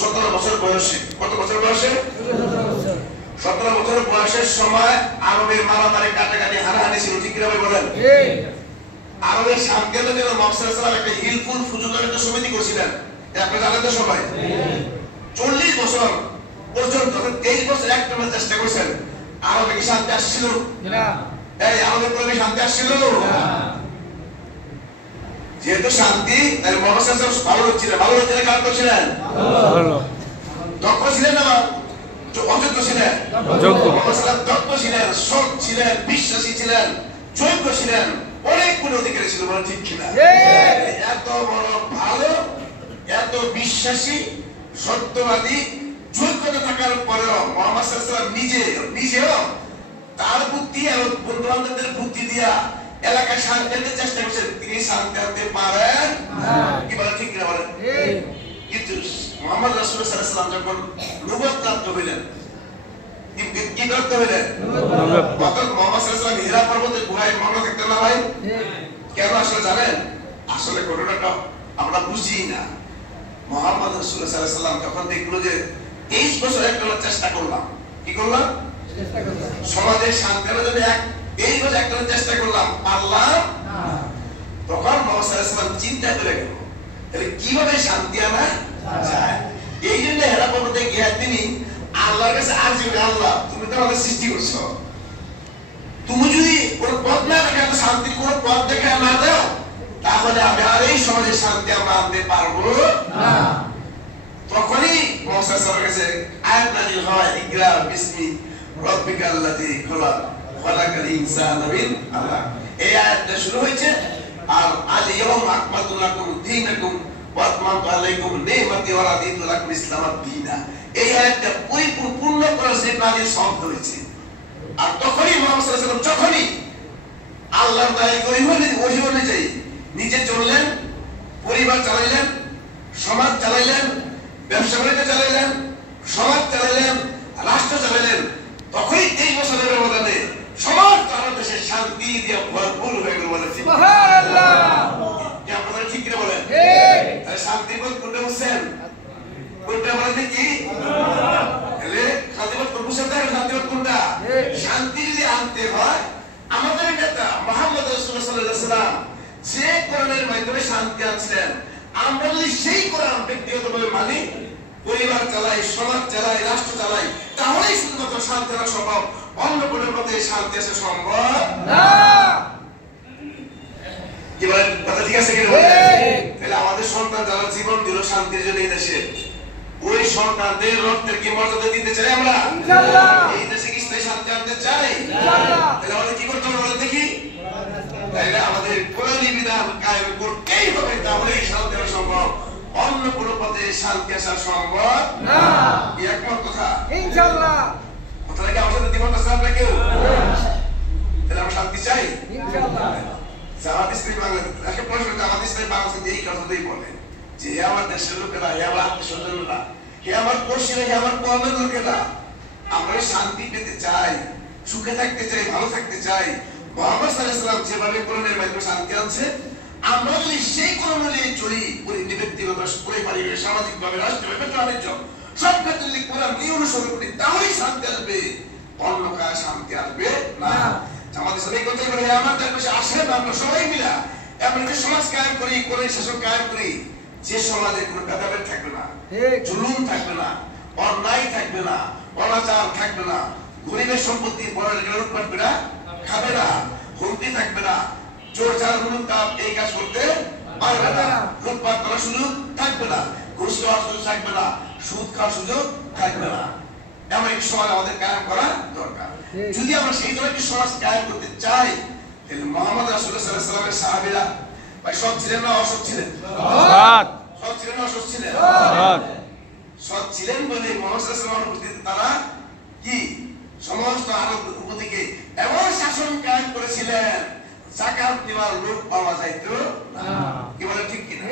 17 বছর বয়সে, কত বছর বয়সে? 17 বছর বয়সের সময় আরবের মারামারি কাটাকাটি হানাহানি ছিল, ঠিক কিনা বলেন? আরবের শান্তি আনতে জন্য মুহাম্মদ সাল্লাল্লাহু আলাইহি ওয়াসাল্লাম একটা হিলফুল ফুজুলের একটা সমিতি করেছিলেন, আপনি জানেন তো সবাই। 40 বছর পর্যন্ত 23 বছর একটানা চেষ্টা করেছেন, আরবে কি শান্তি আসছিল না? এই আমাদের পরিবেশ শান্তি আসছিল না। যেহেতু শান্তি, তাহলে মুহাম্মদ সাল্লাল্লাহু আলাইহি ওয়াসাল্লাম ভালো হচ্ছিলেন, ভালো হচ্ছিলেন, খারাপ করছিলেন? দক্ষ ছিলেন না অযোগ্য ছিলেন? দক্ষ ছিলেন, সৎ ছিলেন, বিশ্বাসী ছিলেন, যোগ্য ছিলেন, অনেক গুণ অধিকারী ছিল, বলে ঠিক কিনা? এত বড় ভালো, এত বিশ্বাসী, সত্যবাদী, যোগ্যতা থাকার পরেও মুহাম্মদ সাল্লাল্লাহু আলাইহি ওয়াসাল্লাম নিজেও তার বুদ্ধি এবং বন্ধু বান্ধবদের বুদ্ধি দিয়া এলাকা শান্তি আনতে চেষ্টা করছেন, তিনি শান্তি আনতে পারেন কি? বলে ঠিক কিনা? বলেন। কিন্তু মুহাম্মদ রাসূলুল্লাহ সাল্লাল্লাহু আলাইহি ওয়াসাল্লাম যখন নবুয়ত প্রাপ্ত হইলেন, কি করতে হইলেন? তখন মুহাম্মদ সাল্লাল্লাহু আলাইহি ওয়াসাল্লাম হিরা পর্বতের গুহায় মগ্ন থাকতেন না ভাই? কেন আসলে জানেন? আসলে ঘটনাটা আমরা বুঝি না। মুহাম্মদ রাসূলুল্লাহ সাল্লাল্লাহু আলাইহি ওয়াসাল্লাম যখন দেখলো যে 23 বছর একটা চেষ্টা করলাম, কি করলাম? সমাজে শান্তি আনার জন্য 23 বছর একটা চেষ্টা করলাম, পারলাম না। তখন মুহাম্মদ সাল্লাল্লাহু আলাইহি ওয়াসাল্লাম চিন্তা করে গেল, তাহলে কিভাবে শান্তি আনা যায়? এই জন্য হেরা পর্বতে গিয়ে তিনি আল্লাহর কাছে আরজি করে, আল্লাহ তুমি তো আমাদের সৃষ্টি করছো, তুমি যদি কোন পথ না দেখে, শান্তির কোন পথ দেখে না দাও, তাহলে আমি আর এই সমাজে শান্তি আমরা আনতে পারবো না। তখনই মুহাম্মদ সাল্লাল্লাহু আলাইহি ওয়াসাল্লামের কাছে আয়াত নাযিল হয়, ইকরা বিসমি রাব্বিকাল্লাযী খলাক খালাকাল ইনসানা মিন আলাক। এই আয়াতটা শুরু হয়েছে, আর আল ইয়াওমা আকমালতু লাকুম দীনাকুম ওয়া আতমামতু আলাইকুম নি'মাতি ওয়া রাদিতু লাকুম ইসলামাত দীনা। এই আয়াতটা পরিপূর্ণ করে যে নাযিল শব্দ হয়েছে। আর তখনই মুহাম্মদ সাল্লাল্লাহু আলাইহি ওয়াসাল্লাম যখনই আল্লাহর দায়িত্ব ওই অনুযায়ী নিজে চললেন, পরিবার চালাইলেন, সমাজ চালাইলেন, ব্যবসা বাণিজ্য চালাইলেন, সমাজ চালাইলেন, রাষ্ট্র চালাইলেন, তখনই 23 বছরের ব্যবধানে সমাজ তার দেশে শান্তি দিয়ে ভরপুর হয়ে গেল। বলে সুবহানাল্লাহ। কি আপনারা ঠিক করে বলেন? ঠিক। শান্তিবোধ কোনটা বুঝছেন? কোনটা বলেন কি? তাহলে শান্তিবোধ কোন বুঝছেন? শান্তিবোধ কোনটা? শান্তি যদি আনতে হয়, আমাদের নেতা মুহাম্মদ রাসূলুল্লাহ সাল্লাল্লাহু আলাইহি ওয়াসাল্লাম যে কোরআনের মাধ্যমে শান্তি আনছিলেন, আমরা যদি সেই কোরআন ব্যক্তিগতভাবে মানি, পরিবার চালাই, সমাজ চালাই, রাষ্ট্র চালাই, তাহলেই শুধুমাত্র শান্তি আনা সম্ভব। অন্য কোনো পথে শান্তি আসা সম্ভব না। কি বলেন? কথা ঠিক আছে কি? তাহলে আমাদের সন্তান যারা জীবন দিল শান্তির জন্য এই দেশে, ওই সন্তানদের রক্তের কি মর্যাদা দিতে চাই আমরা? ইনশাআল্লাহ। এই দেশে কি স্থায়ী শান্তি আনতে চাই? ইনশাআল্লাহ। তাহলে আমাদের কি করতে হবে বলেন দেখি? তাহলে আমাদের কোরআনী বিধান কায়েম করতেই হবে, তাহলেই শান্তি আসা সম্ভব। অন্য কোনো পথে শান্তি আসা সম্ভব না। একমত কথা? ইনশাআল্লাহ। কথাটা কি আমার সাথে দ্বিমত আছে আপনারা কেউ? তাহলে আমরা শান্তি চাই? ইনশাআল্লাহ। জামাত ইসলামী বাংলাদেশ একটা প্রশ্ন, জামাত ইসলামী বাংলাদেশ এই কথাটাই বলে যে হে আমার দেশের লোকেরা, হে আমার আত্মীয়স্বজনরা, হে আমার পড়শিরা, হে আমার কওমের লোকেরা, আমরা শান্তি পেতে চাই, সুখে থাকতে চাই, ভালো থাকতে চাই। মুহাম্মদ সাল্লাল্লাহু আলাইহি ওয়াসাল্লাম যেভাবে কোরআনের মাধ্যমে শান্তি আনছে, আমরা যদি সেই কোরআন অনুযায়ী চলি, ব্যক্তিগত, পরিবারিক, সামাজিকভাবে, রাষ্ট্রীয়, বাণিজ্য সব ক্ষেত্রে যদি কোরআন অনুসরণ করি, তাহলেই শান্তি আসবে, অন্য কাজ শান্তি আসবে না। আমাদের সাথে এই কথাই বলে, আমার দেশে আসেন আমরা সবাই মিলা এমন একটা সমাজ কায়েম করি, কোরআন শাসন কায়েম করি, যে সমাজে কোনো ভেদাভেদ থাকবে না, জুলুম থাকবে না, অন্যায় থাকবে না, অনাচার থাকবে না, গরিবের সম্পত্তি বড়রা লুটপাট করে খাবে না, হুমকি থাকবে না, চোর চার মুলুকাপ এই কাজ করতে পারবে না, লুটপাট করার সুযোগ থাকবে না, ঘুষ খাওয়ার সুযোগ থাকবে না, সুদ খাওয়ার সুযোগ থাকবে না। এমন একটি সমাজ আমাদের কায়েম করা দরকার। যদি আমরা সেই ধরনের একটি সমাজ কায়েম করতে চাই, তাহলে মুহাম্মদ রাসূলুল্লাহ সাল্লাল্লাহু আলাইহি ওয়াসাল্লামের সাহাবীরা ভাই সৎ ছিলেন না অসৎ ছিলেন? সৎ ছিলেন না অসৎ ছিলেন? সৎ ছিলেন বলে মুহাম্মদ সাল্লাল্লাহু আলাইহি ওয়াসাল্লামের উপস্থিতিতে তারা কি সমস্ত আরব উপদ্বীপে এমন শাসন কায়েম করেছিলেন, যাকাত দেওয়ার লোক পাওয়া যাইত না। কি বলে ঠিক কিনা?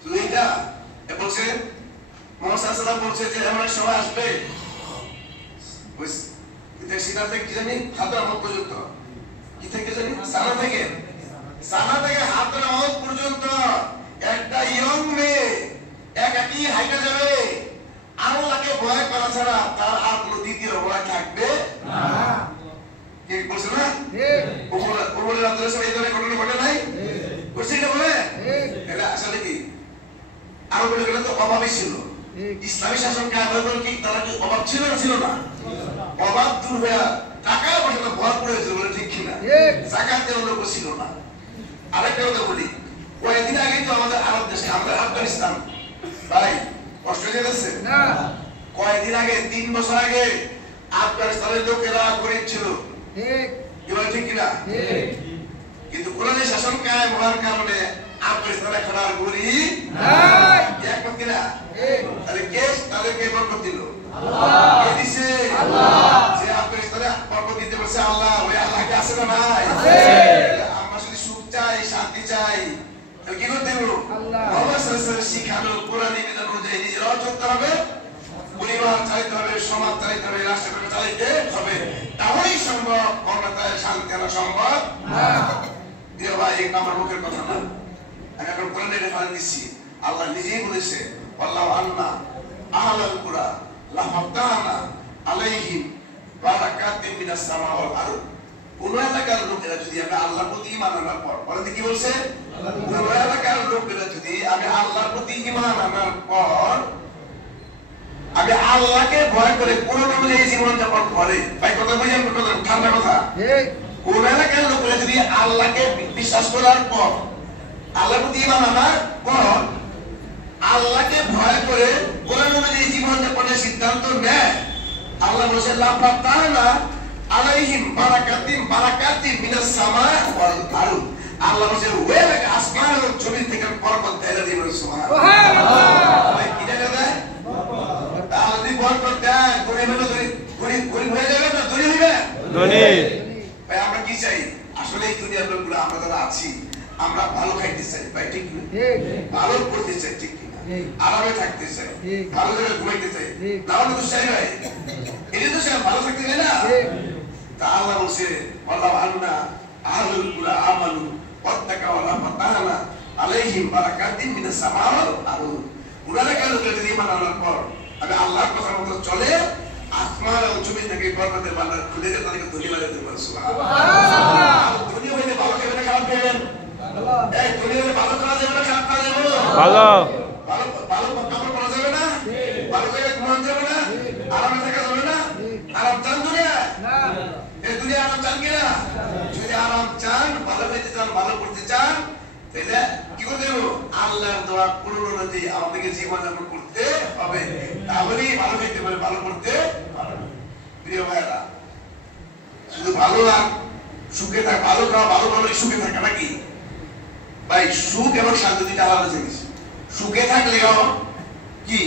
তো এইটা বলছে মুহাম্মদ সাল্লাল্লাহু আলাইহি ওয়াসাল্লাম বলছে যে এমন সময় আসবে, সিনা থেকে কি জানি হাতরামত পর্যন্ত, কি থেকে জানি সানা থেকে হাতরামত পর্যন্ত একটা ইয়ং মেয়ে একাকি হাইটা যাবে, আল্লাহকে ভয় করা ছাড়া তার আর কোনো দ্বিতীয় ভয় থাকবে না। কি বলছে না? ওমরের রাতে এই ধরনের ঘটনা ঘটে নাই? বলছে এটা বলে এটা আসলে কি আরো বলে গেলে তো অভাবই ছিল। ইসলামী শাসন কায়েম কি তারা কি অভাব ছিল না? ছিল না। অভাব দূর হয়ে টাকা পয়সা ভরপুর হয়েছিল, বলে ঠিক কিনা? যাকাত দেওয়ার লোক ছিল না। আরেকটা কথা বলি, কয়েকদিন আগে তো আমাদের আরব দেশে, আমাদের আফগানিস্তান ভাই কষ্ট যেতেছে না। কয়েকদিন আগে 3 বছর আগে আফগানিস্তানের লোকেরা গরিব ছিল, ঠিক এবার ঠিক কিনা? কিন্তু কোরআনের শাসন কায়েম হওয়ার কারণে আফগানিস্তান এখন আর গরিব নাই, একমত কিনা? তাহলে কে তাদেরকে বরকত দিল? কে দিছে? যে আফগানিস্তানে বরকত দিতে বলছে আল্লাহ, ওই আল্লাহকে আছে না নাই? আমরা শুধু সুখ চাই, শান্তি চাই, তাহলে কি করতে হবে? মুহাম্মদ সাল্লাল্লাহু আলাইহি ওয়াসাল্লাম শিখানো কোরআনী বিধান অনুযায়ী নিজেরাও চলতে হবে, পরিবার চালাতে হবে, সমাজ চালাতে হবে, রাষ্ট্রকে চালাতে হবে, তাহলেই সম্ভব ক্ষমতায় শান্তি আনা সম্ভব। দিয়ে ভাই এক নম্বর মুখের কথা না, আমি এখন কোরআনের রেফারেন্স দিচ্ছি। আল্লাহ নিজেই বলেছে আল্লাহ আন্না আহলাল কুরা লাফতানা আলাইহিম বারাকাতিন মিনাস সামাওয়াতি ওয়াল আরদ। কোন এলাকার লোকেরা যদি আমি আল্লাহর প্রতি ঈমান আনার পর, বলেন কি বলছে? কোন এলাকার লোকেরা যদি আমি আল্লাহর প্রতি ঈমান আনার পর আমি আল্লাহকে ভয় করে কোন অনুযায়ী জীবন যাপন করে, ভাই কথা বুঝেন? ঠান্ডা কথা। কোন এলাকার লোকেরা যদি আল্লাহকে বিশ্বাস করার পর, আল্লাহর প্রতি ঈমান আনার পর আল্লাহকে ভয় করে কোন অনুযায়ী জীবন যাপনের সিদ্ধান্ত নেয়, আল্লাহ বলেছে লাফাতানা আলাইহিম বারাকাতিন মিনাস সামাই ওয়াল আরদ। আল্লাহ বলেছে ওই এলাকা আসমান এবং জমিন থেকে বরকত দেয় দিবেন। সুবহানাল্লাহ। ভাই কি দেখা যায়? তাহলে যদি বরকত দেয়, গরিব হলে গরিব হয়ে যাবে না, ধনী হইবে ধনী। ভাই আমরা কি চাই? আসলে এই দুনিয়ার লোকগুলো আমরা যারা আছি, আমরা ভালো খাইতে চাই, ভাই ঠিক না? ভালো করতে চাই, ঠিক কিনা? আরামে থাকতে চাই, ভালো জায়গায় ঘুমাইতে চাই, তাহলে তো চাই ভাই, এটা তো চাই ভালো থাকতে চাই না? তা আল্লাহ বলছে আল্লাহ আন্না আহলুল কুরা আমানু ওয়াত্তাকাউ লাফতানা আলাইহিম বারাকাতিন মিনাস সামাওয়াতি ওয়াল আরদ। উনারা লোকেরা যদি ঈমান আনার পর আমি আল্লাহর কথা মতো চলে, আসমান এবং জমিন থেকে বরকতের ভান্ডার খুলে দিয়ে তাদেরকে ধনী বানিয়ে দেব। সুবহানাল্লাহ। ধনী হইলে ভালো খাবেন না খারাপ খাবেন? এই ধনী হইলে ভালো খাওয়া যাবে না খারাপ খাওয়া যাবে? ভালো। ভালো ভালো কাপড় পরা যাবে না, ভালো জায়গায় ঘুমানো যাবে না, আরামে থাকা যাবে না। আরাম চান দুনিয়া? না। এই দুনিয়া আরাম চান কিনা? যদি আরাম চান, ভালো পেতে চান, ভালো করতে চান, তাহলে কি করতে হবে? আল্লাহর দোয়া পূরণ অনুযায়ী আমাদেরকে জীবন যাপন করতে হবে, তাহলেই ভালো পেতে পারে, ভালো করতে পারবে। প্রিয় ভাইরা, শুধু ভালো আর সুখে থাকা, ভালো খাওয়া, ভালো ভালো সুখে থাকা নাকি? ভাই সুখ এবং শান্তি দুইটা আলাদা জিনিস। সুখে থাকলেও কি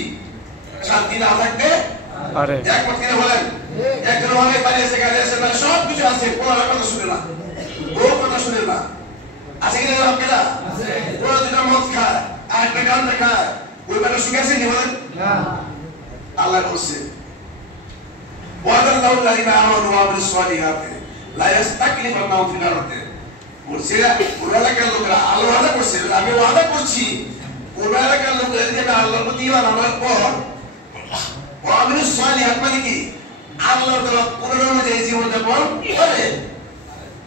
শান্তি না থাকতে পারে? একমত কিনা বলেন? একজন অনেক বাড়ি আছে, গাড়ি আছে, মানে সব কিছু আছে, কোলার কথা শুনে না, বউ কথা শুনে না, আছে কিনা? আপনারা ওরা দুটা মদ খায় আর একটা গান খায়, ওই বেলা সুখে আছে নি বলেন? আল্লাহ বলছে ওয়াদাল্লাহু আলাইহিম আমানু ওয়া আমিলুস সালিহাতি লা ইস্তাকলিফান্নাহুম ফিল আরদি। বলছে কোন এলাকার লোকেরা আল্লাহ ওয়াদা করছে, আমি ওয়াদা করছি কোন এলাকার লোকেরা যদি আল্লাহর প্রতি ঈমান আনার পর ওয়া আমিলুস সালিহাত মানে কি? আল্লাহর দেওয়া কোন অনুযায়ী জীবন যাপন করে।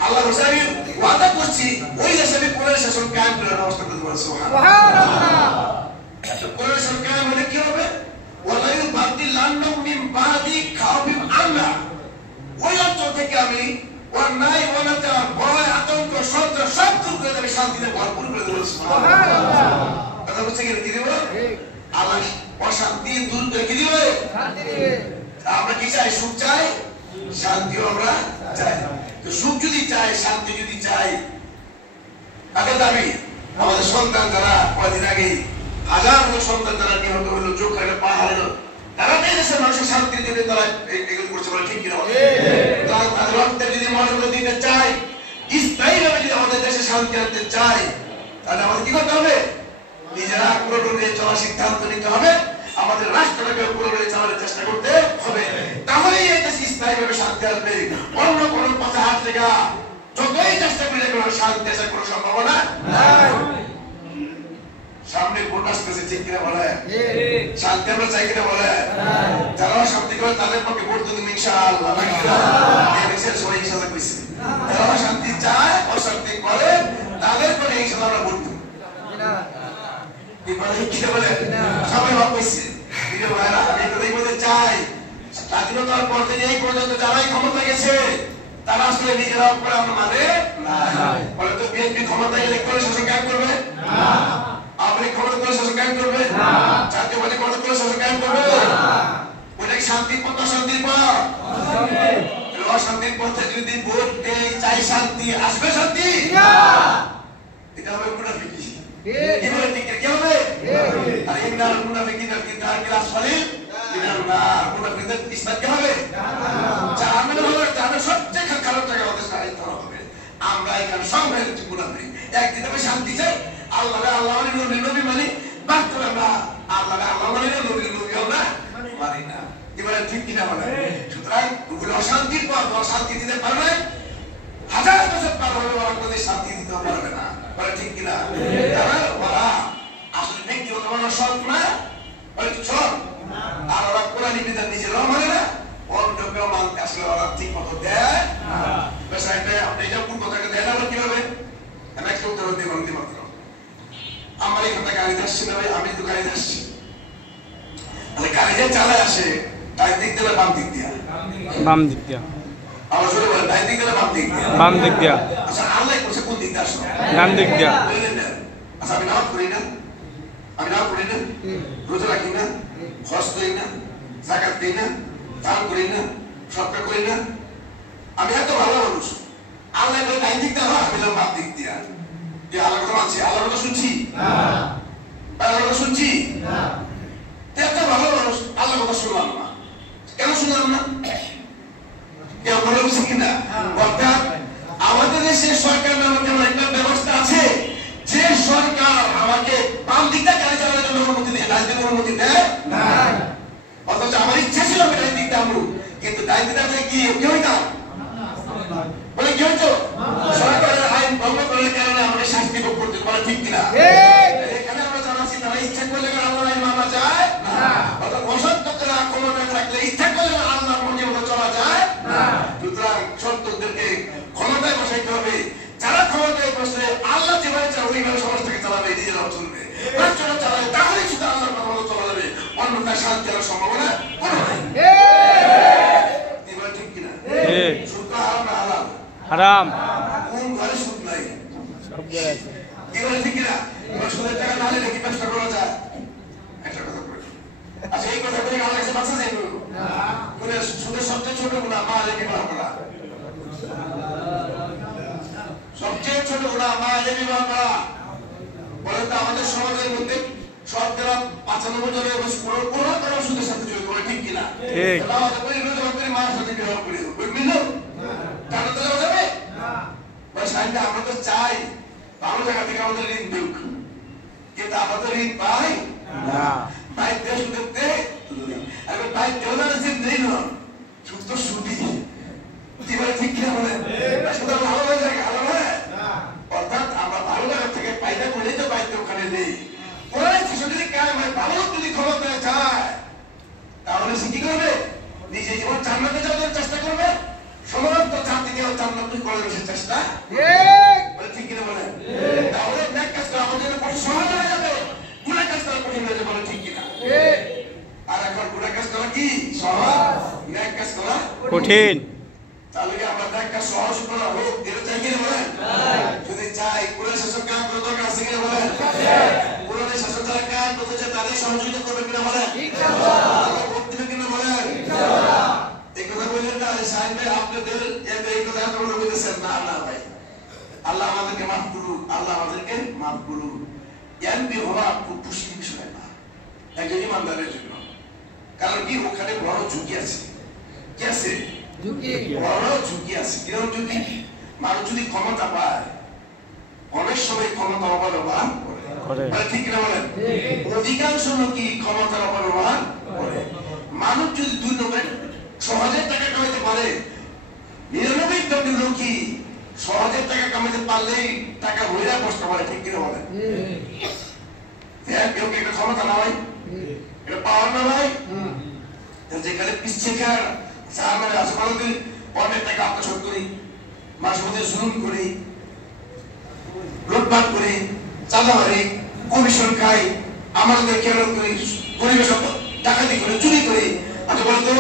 আল্লাহ বলছে আমি ওয়াদা করছি ওই দেশে আমি কোরআনের শাসন কায়েম করে ব্যবস্থা করতে পারবো। সুবহানাল্লাহ। কোরআনের শাসন কায়েম হলে কি হবে? ওয়ালা ইউবাদদিলান্নাহুম মিন বাদি খাওফিম আমনা। ওই অঞ্চল থেকে আমি অন্যায়, অনাচার, ভয়, আতঙ্ক, সন্ত্রাস সব দূর করে দেবে, শান্তিতে ভরপুর করে দেবো। সুবহানাল্লাহ। কথা বলছে কি দেব? আল্লাহ অশান্তি দূর করে কি দিবে? শান্তি দিবে। আমরা কি চাই? সুখ চাই, শান্তিও আমরা চাই। তো সুখ যদি চাই, শান্তি যদি চাই, তাহলে দাবি আমাদের সন্তান যারা কয়েকদিন আগে হাজার সন্তান যারা নিহত হলো, চোখ একটা পাহাড় এলো, তারা দেশের মানুষের শান্তির জন্য তারা এগুলো করছে, বলে ঠিক কিনা? তাদের রক্তের যদি মনোযোগ দিতে চাই, স্থায়ীভাবে যদি আমাদের দেশে শান্তি আনতে চাই, তাহলে আমাদের কি করতে হবে? নিজেরা পুরোপুরি চলার সিদ্ধান্ত নিতে হবে, আমাদের রাষ্ট্রটাকে পুরোপুরি চালানোর চেষ্টা করতে হবে, তাহলেই এই দেশে স্থায়ীভাবে শান্তি আসবে। অন্য কোন পথে হাত থেকে যতই চেষ্টা করে কোনো শান্তি আসার কোনো সম্ভাবনা নাই। সামনে ভোট আসতেছে, ঠিক কিনা বলে? শান্তি আমরা চাই কিনা বলে? যারা শান্তি করে তাদের পক্ষে ভোট দেবেন ইনশাআল্লাহ। সবাই ইনশাআল্লাহ কইছে, যারা শান্তি চায়, অশান্তি করে, তাদের পরে ইনশাআল্লাহ আমরা ভোট দেব। সবাই ভাব কইছে, আমি এটাই বলতে চাই, স্বাধীনতার পর থেকে এই পর্যন্ত যারাই ক্ষমতা গেছে, তারা আসলে নিজেরা করে আমরা মানে বলে তো বিএনপি ক্ষমতা গেলে করে শাসন কায়েম করবে? আপনি ক্ষমতা করে শাসন কায়েম করবে? জাতীয়বাদী ক্ষমতা করে শাসন কায়েম করবে? ওটা কি শান্তির পথ, অশান্তির পথ? অশান্তির পথে যদি ভোট দেই, চাই শান্তি, আসবে শান্তি? এটা হবে মুনাফিকি। কি বলে ঠিক কি হবে? আর ইন্নাল মুনাফিকিনা ফি দারকিল আসফালিল মিনান নার। মুনাফিকদের স্থান কি হবে? জাহান্নামে হবে। জাহান্নামের সবচেয়ে খারাপ জায়গা ওদের স্থান হবে। আমরা এখানে সব হয়ে গেছি মুনাফিক। একদিন আমি শান্তি চাই, আল্লাহ আল্লাহ মানে নবী মানে, বাস্তবে আমরা আল্লাহ আল্লাহ মানে নবী আমরা মানি না। এবারে ঠিক কিনা বলে? সুতরাং ওগুলো অশান্তির পথ, অশান্তি দিতে পারবে, হাজার বছর পার হলে ওরা কোনোদিন শান্তি দিতে পারবে না। বলে ঠিক কিনা? ওরা আসলে ব্যক্তিগত মানুষ সৎ না, বলে সৎ। আর ওরা কোরআনী বিধান নিজেরাও মানে না, অন্য কেউ মানতে আসলে ওরা ঠিক মতো দেয় না। আপনি এটা কোন কথাকে দেয় না, কিভাবে? আমি একটা উদাহরণ দিয়ে বলতে পারতাম। আমার এখানটা গাড়িতে আসছি না ভাই, আমি তো গাড়িতে আসছি, গাড়ি যে চালায় আসে তাই দিক দিলে বাম দিক দিয়া, বাম দিক দিয়া। আমার জোরে বলে তাই দিক দিলে বাম দিক দিয়া, বাম দিক দিয়া। আচ্ছা আল্লাহ বলছে কোন দিক দিয়ে আসো? ডান দিক দিয়া। আচ্ছা আমি নামাজ পড়ি না, আমি নামাজ পড়ি না, রোজা রাখি না, হজ করি না, যাকাত দিই না, দান করি না, সদকা করি না, আমি এত ভালো মানুষ, আল্লাহ বলে তাই দিক দেওয়া, আমি বাম দিক দিয়া। যে আল্লাহ কথা মানছি, আল্লাহ কথা শুনছি, আল্লাহ কথা শুনছি, এত ভালো মানুষ, আল্লাহ কথা শুনলাম না। কেন শুনলাম না? কেউ বলে বুঝছি কিনা? অর্থাৎ আমাদের দেশে সরকার নামক এমন একটা ব্যবস্থা আছে যে সরকার আমাকে বাম দিকটা গাড়ি চালানোর জন্য অনুমতি দেয়, ডান দিকে অনুমতি দেয় না। অথচ আমার ইচ্ছা ছিল আমি ডান দিকটা আমরু, কিন্তু ডান দিকটা কি কেউ হইতাম? বলে কি হইতো? সরকারের আইন ভঙ্গ করার কারণে আমাকে শাস্তি ভোগ করতে পারে, ঠিক কিনা? এখানে আমরা জানাচ্ছি তারা ইচ্ছা করলে আল্লাহ আইন মানা যায় না। অর্থাৎ অসত্যরা ক্ষমতায় থাকলে ইচ্ছা করলে আল্লাহর মর্জি মতো চলা যায় না। সুতরাং সত্যদেরকে ক্ষমতায় বসাইতে হবে। যারা ক্ষমতায় বসলে আল্লাহ যেভাবে চায় ওইভাবে সমাজটাকে চালাবে, নিজেরাও চলবে, রাষ্ট্রটা চালাবে, তাহলে শুধু আল্লাহর কথা মতো চলা যাবে, অন্যথায় শান্তি আনার সম্ভাবনা কোনো নাই। এবার ঠিক কিনা? সুদ হারাম না হালাল? হারাম। কোন ঘরে সুদ নাই? সব ঘরে আছে। এবার ঠিক কিনা? এবার সুদের টাকা না হলে কি ব্যবসা করা যায়? একটা কথা বলি। আচ্ছা এই কথা বলে আল্লাহ কাছে বাঁচা যায় না? বলে সুদের সবচেয়ে ছোট গুনাহ মা লেগে বিবাহ করা। সবচেয়ে ছোট গুনাহ মা লেগে বিবাহ করা। বলেন তো আমাদের সমাজের মধ্যে শতকরা 95 জনের কোনো সুদের সাথে জড়িত, বলে ঠিক কিনা? ঠিক। আমাদের পরিবার করে মার সাথে বিবাহ করে বুঝলেন? টাকা তো দেওয়া যাবে না। বলে সাইনটা আমরা তো চাই ভালো জায়গা থেকে আমাদের ঋণ দিক, কিন্তু আমাদের ঋণ পাই না। ভাই দেশ দেখতে এখন ভাই দেওয়ার যে নেই না, সুদ তো সুদি। এবারে ঠিক কিনা বলেন? সেটা ভালো হয়ে যায়, ভালো হয় না। অর্থাৎ আমরা ভালো জায়গা থেকে পাইনা করে তো বাইতে ওখানে নেই। কোরআন যদি কাজ হয়, ভালো যদি ক্ষমতায় যায়, তাহলে সে কি করবে? নিজে জীবন জান্নাতে যাওয়ার চেষ্টা করবে, সমস্ত জাতিকেও জান্নাতে করে দেওয়ার চেষ্টা। ঠিক কিনা বলেন? তাহলে নেক কাজ করা আমাদের জন্য সহজ হয়ে যাবে, গুনাহ কাজ করা কঠিন হয়ে যাবে, ঠিক কিনা? আর এখন গুনাহ কাজ করা কি সহজ, নেক কাজ করা কঠিন। তাহলে কি আমরা নেক কাজ সহজ করা হোক, এটা চাই কিনা বলেন? যদি চাই, কোরআন শাসন কাজ করা দরকার আছে কিনা বলেন? কোরআনের শাসন যারা কাজ করতে তাদের সহযোগিতা করবে কিনা বলেন? ইনশাআল্লাহ। ভোট দিবে কিনা বলেন? ইনশাআল্লাহ। এই কথা বললেন না সাহেব ভাই, আপনাদের এই কথা এত বড় বলতেছেন না। না ভাই, আল্লাহ আমাদেরকে মাফ করুন, আল্লাহ আমাদেরকে মাফ করুন। এমপি হওয়া খুব খুশির বিষয় না একজন ইমানদারের জন্য, কারণ কি ওখানে বড় ঝুঁকি আছে। কি আছে? বড় ঝুঁকি আছে। কিরকম ঝুঁকি? মানুষ যদি ক্ষমতা পায়, অনেক সময় ক্ষমতা অপব্যবহার করে, ঠিক কিনা বলেন? অধিকাংশ লোকই ক্ষমতার অপব্যবহার করে। মানুষ যদি 2 নম্বরে সহজে টাকা কামাইতে পারে, 99 লোকই সহজে টাকা কামাইতে পারলেই টাকা ভইরা কষ্ট করে, ঠিক কিনা বলেন? কেউ কি একটা ক্ষমতা না ভাই? এটা পাওয়ার না ভাই? যেখানে পিছিয়ে সামনে আসমানদের অনেক টাকা আত্মসাৎ করি, মাঝে মধ্যে জুলুম করি, লুটপাট করি, চাঁদাবাড়ি, কমিশন খাই, আমাদের খেয়াল করি, পরিবেশ ডাকাতি করে, চুরি করি। আচ্ছা বলেন তো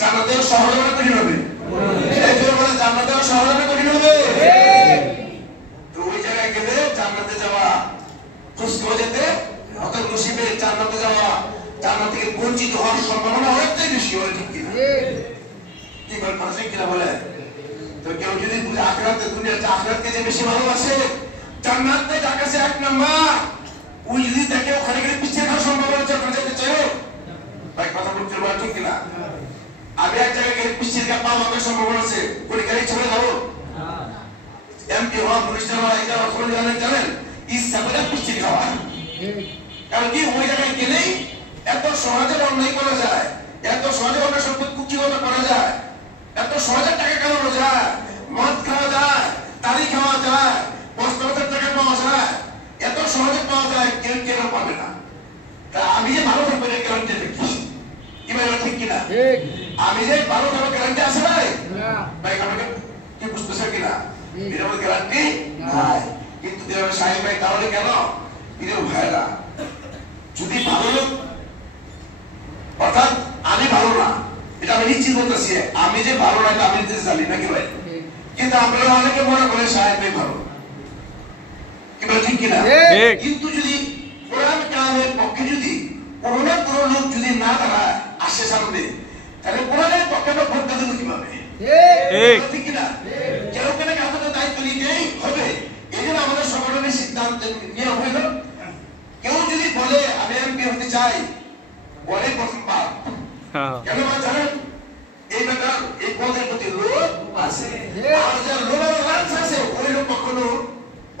জান্নাতেও সহজ হবে কঠিন হবে? জান্নাতেও সহজ হবে কঠিন হবে? তো ওই জায়গায় গেলে জান্নাতে যাওয়া খুশখবর যেতে, অর্থাৎ নসিবে জান্নাতে যাওয়া, জান্নাত থেকে বঞ্চিত হওয়ার সম্ভাবনা অনেকটাই বেশি হয়, ঠিক কিনা? কি বলেন, মানুষ কিনা বলে? তো কেউ যদি বুঝে আখিরাতে, দুনিয়ার আখিরাতকে যে বেশি ভালোবাসে, জান্নাতে যার কাছে এক নাম্বার, ওই যদি দেখে ওখানে গেলে পিছিয়ে খাওয়ার সম্ভাবনা আছে, ওখানে যেতে চাই ভাই, কথা বলতে বলে, ঠিক কিনা? আমি এক জায়গায় গেলে পিছিয়ে গিয়ে পা ভাঙার সম্ভাবনা আছে, ওই গাড়ি ছেড়ে যাবো? এমপি হওয়া, মিনিস্টার হওয়া, এটা আপনারা জানেন ইচ্ছা করে পিছিয়ে খাওয়া। কারণ কি, ওই জায়গায় গেলেই এত সহজে অন্যায় করা যায়, এত সহজে অন্য সম্পদ কুক্ষিগত করা যায়, এত সহজে টাকা কামানো যায়, মদ খাওয়া যায়, তারি খাওয়া যায়, ৫,০০০ টাকা পাওয়া যায়, এত সহজে পাওয়া যায়, কেউ কেন পাবে না। তা আমি যে ভালো থাকবো এটা গ্যারান্টি দেখি, কি ভাই, ঠিক কিনা? আমি যে ভালো থাকবো গ্যারান্টি আছে ভাই? ভাই আমাকে কি বুঝতেছে কিনা? এটা আমার গ্যারান্টি নাই। কিন্তু সাহেব ভাই, তাহলে কেন? প্রিয় ভাইরা, যদি ভালো লোক, অর্থাৎ আমি ভালো না, এটা আমি নিশ্চিত বলতেছি, আমি যে ভালো না এটা আমি জানি নাকি ভাই? কিন্তু আপনারা অনেকে মনে করে সাহেব ভাই ভালো, কি বলে, ঠিক কিনা? কিন্তু যদি কোরআন কালামের পক্ষে যদি কোনো না কোনো লোক যদি না দাঁড়ায় আসে সামনে, তাহলে কোরআনের পক্ষে আমরা ভোট দেবো কিভাবে? ঠিক কিনা? কেউ কেন আমাদের দায়িত্ব নিতেই হবে। এই জন্য আমাদের সংগঠনের সিদ্ধান্ত নেওয়া হইল, কেউ যদি বলে আমি এমপি হতে চাই, বলে প্রথম পাপ। কেন জানেন? এই ব্যাপার, এই পদের প্রতি লোভ আছে, আর যার লোভের লালসা আছে, ওই লোক কখনো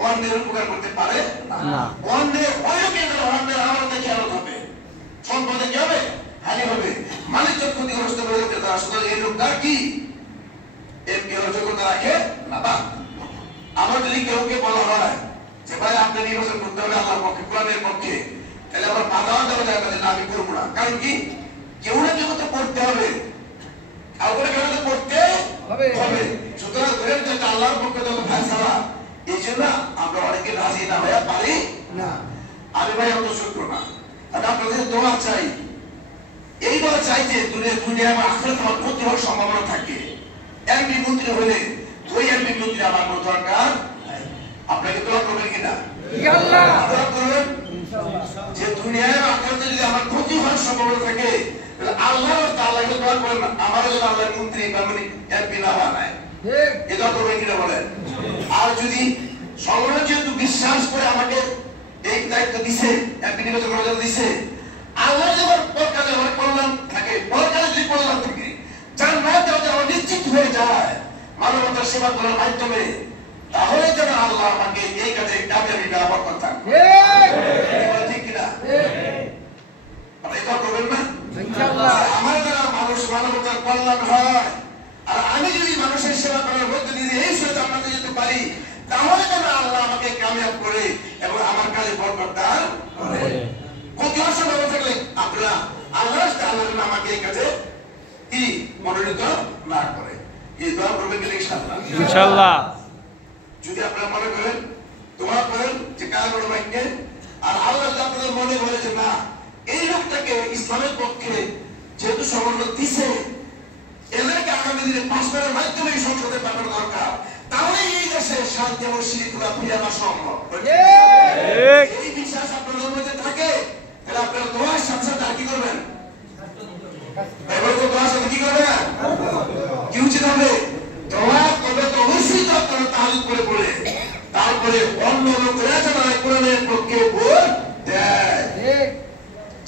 অন্যের উপকার করতে পারে না। অন্যের ওই লোকের অন্যের আমাদের খেয়াল হবে, সম্পদে কি হবে? হানি হবে, মালিক ক্ষতিগ্রস্ত হয়ে যেতে। তারা শুধু এই লোকটা কি এমপি হওয়ার যোগ্যতা রাখে না। বা আমার যদি কেউকে বলা হয় যে ভাই আপনি নির্বাচন করতে হবে আল্লাহর পক্ষে, কোরআনের পক্ষে, তাহলে আমার বাধাও দেওয়া যায় না, আমি করবো না। কারণ কি, কেউ না কেউ তো করতে হবে, কাউকে কেউ তো করতে হবে। সুতরাং ধরেন যে আল্লাহর পক্ষে যত ফয়সালা, এই জন্য আমরা অনেকে রাজি না হয়ে পারি না। আমি ভাই অত সত্য না, আমি আপনাদের দোয়া চাই। এই দোয়া চাই যে দুনিয়া বা আখিরাতে আমার ক্ষতি হওয়ার সম্ভাবনা থাকে। এমপি মন্ত্রী হলে ওই এমপি মন্ত্রী আমার কোনো দরকার, আপনাকে দোয়া করবেন কিনা? দোয়া করবেন যে দুনিয়ায় বা আখিরাতে যদি আমার ক্ষতি হওয়ার সম্ভাবনা থাকে, তাহলে আল্লাহকে দোয়া করেন আমার যেন আল্লাহ মন্ত্রী বা এমপি না বানায়, এ দোয়া করবেন কিনা বলেন? আর যদি সংগঠন যেহেতু বিশ্বাস করে আমাকে এই দায়িত্ব দিছে, এমপি নির্বাচন করার জন্য দিছে, আল্লাহ যেমন পরকালে আমার কল্যাণ থাকে, পরকালে যদি কল্যাণ থাকে, জান্নাত আমার নিশ্চিত হয়ে যায় মানবতার সেবা করার মাধ্যমে, তাহলে যেন আল্লাহ আমাকে এই কাজে কামিয়াবিটা আমার কথা, ঠিক কিনা? এটা করবেন না? আমার দ্বারা মানুষ মানবতার কল্যাণ হয়, আর আমি যদি মানুষের সেবা করার মধ্যে দিয়ে এই সুযোগ জান্নাতে যেতে পারি, তাহলে যেন আল্লাহ আমাকে কামিয়াব করে এবং আমার কাজে বরকত দান করে। ক্ষতি হওয়ার সম্ভাবনা থাকলে আপনারা আল্লাহ আমাকে এই কাজে কি মনোনীত না করে, এই দোয়া করবেন ইনশাআল্লাহ। যদি আপনারা মনে করেন, দোয়া করেন যে কাজ বড় ভাইকে, আর আল্লাহ আপনাদের মনে বলে যে না, এই লোকটাকে ইসলামের পক্ষে যেহেতু সমর্থন দিছে, এদেরকে আগামী দিনে পাস করার মাধ্যমে সংসদে পাঠানো দরকার, তাহলে এই দেশে শান্তি এবং শৃঙ্খলা ফিরে আনা সম্ভব। এই বিশ্বাস আপনাদের মধ্যে থাকে, তাহলে আপনারা দোয়ার সাথে সাথে কি করবেন? দোয়ার সাথে কি করবেন? কি উচিত হবে? দোয়া করবে তো অবশ্যই তো আপনারা তাহাজ্জুদ করে পড়ে, তারপরে অন্য লোকেরা যেন কোরআনের পক্ষে ভোট দেয়।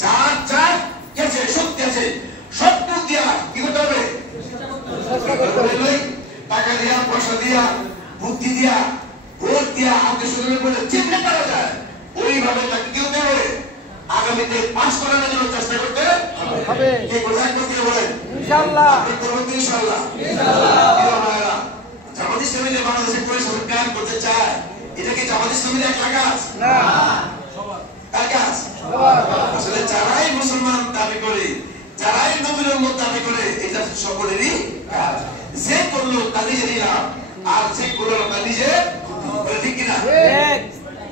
যার যার গেছে শক্তি আছে, সত্য দিয়া কি করতে হবে? টাকা দিয়া, পয়সা দিয়া, বুদ্ধি দিয়া, ভোট দিয়া, আত্মীয় স্বজনের বলে চিন্তা করা যায়, ওইভাবে তাকে কেউ দেবে আগামীতে পাস করানোর জন্য চেষ্টা করতে হবে। কি কোথায় করতে বলেন? ইনশাআল্লাহ করবেন তো ইনশাআল্লাহ। ইনশাআল্লাহ। জামাত ইসলামী যে বাংলাদেশে করে সরকার করতে চায়, এটা কি জামাত ইসলামীর এক কাজ? না, কার কাজ? আসলে যারাই মুসলমান দাবি করে, যারাই নবীর উম্মত দাবি করে, এটা সকলেরই কাজ। যে করলো তার নিজেরই লাভ, আর যে করলো তার নিজের ক্ষতি, ঠিক কিনা?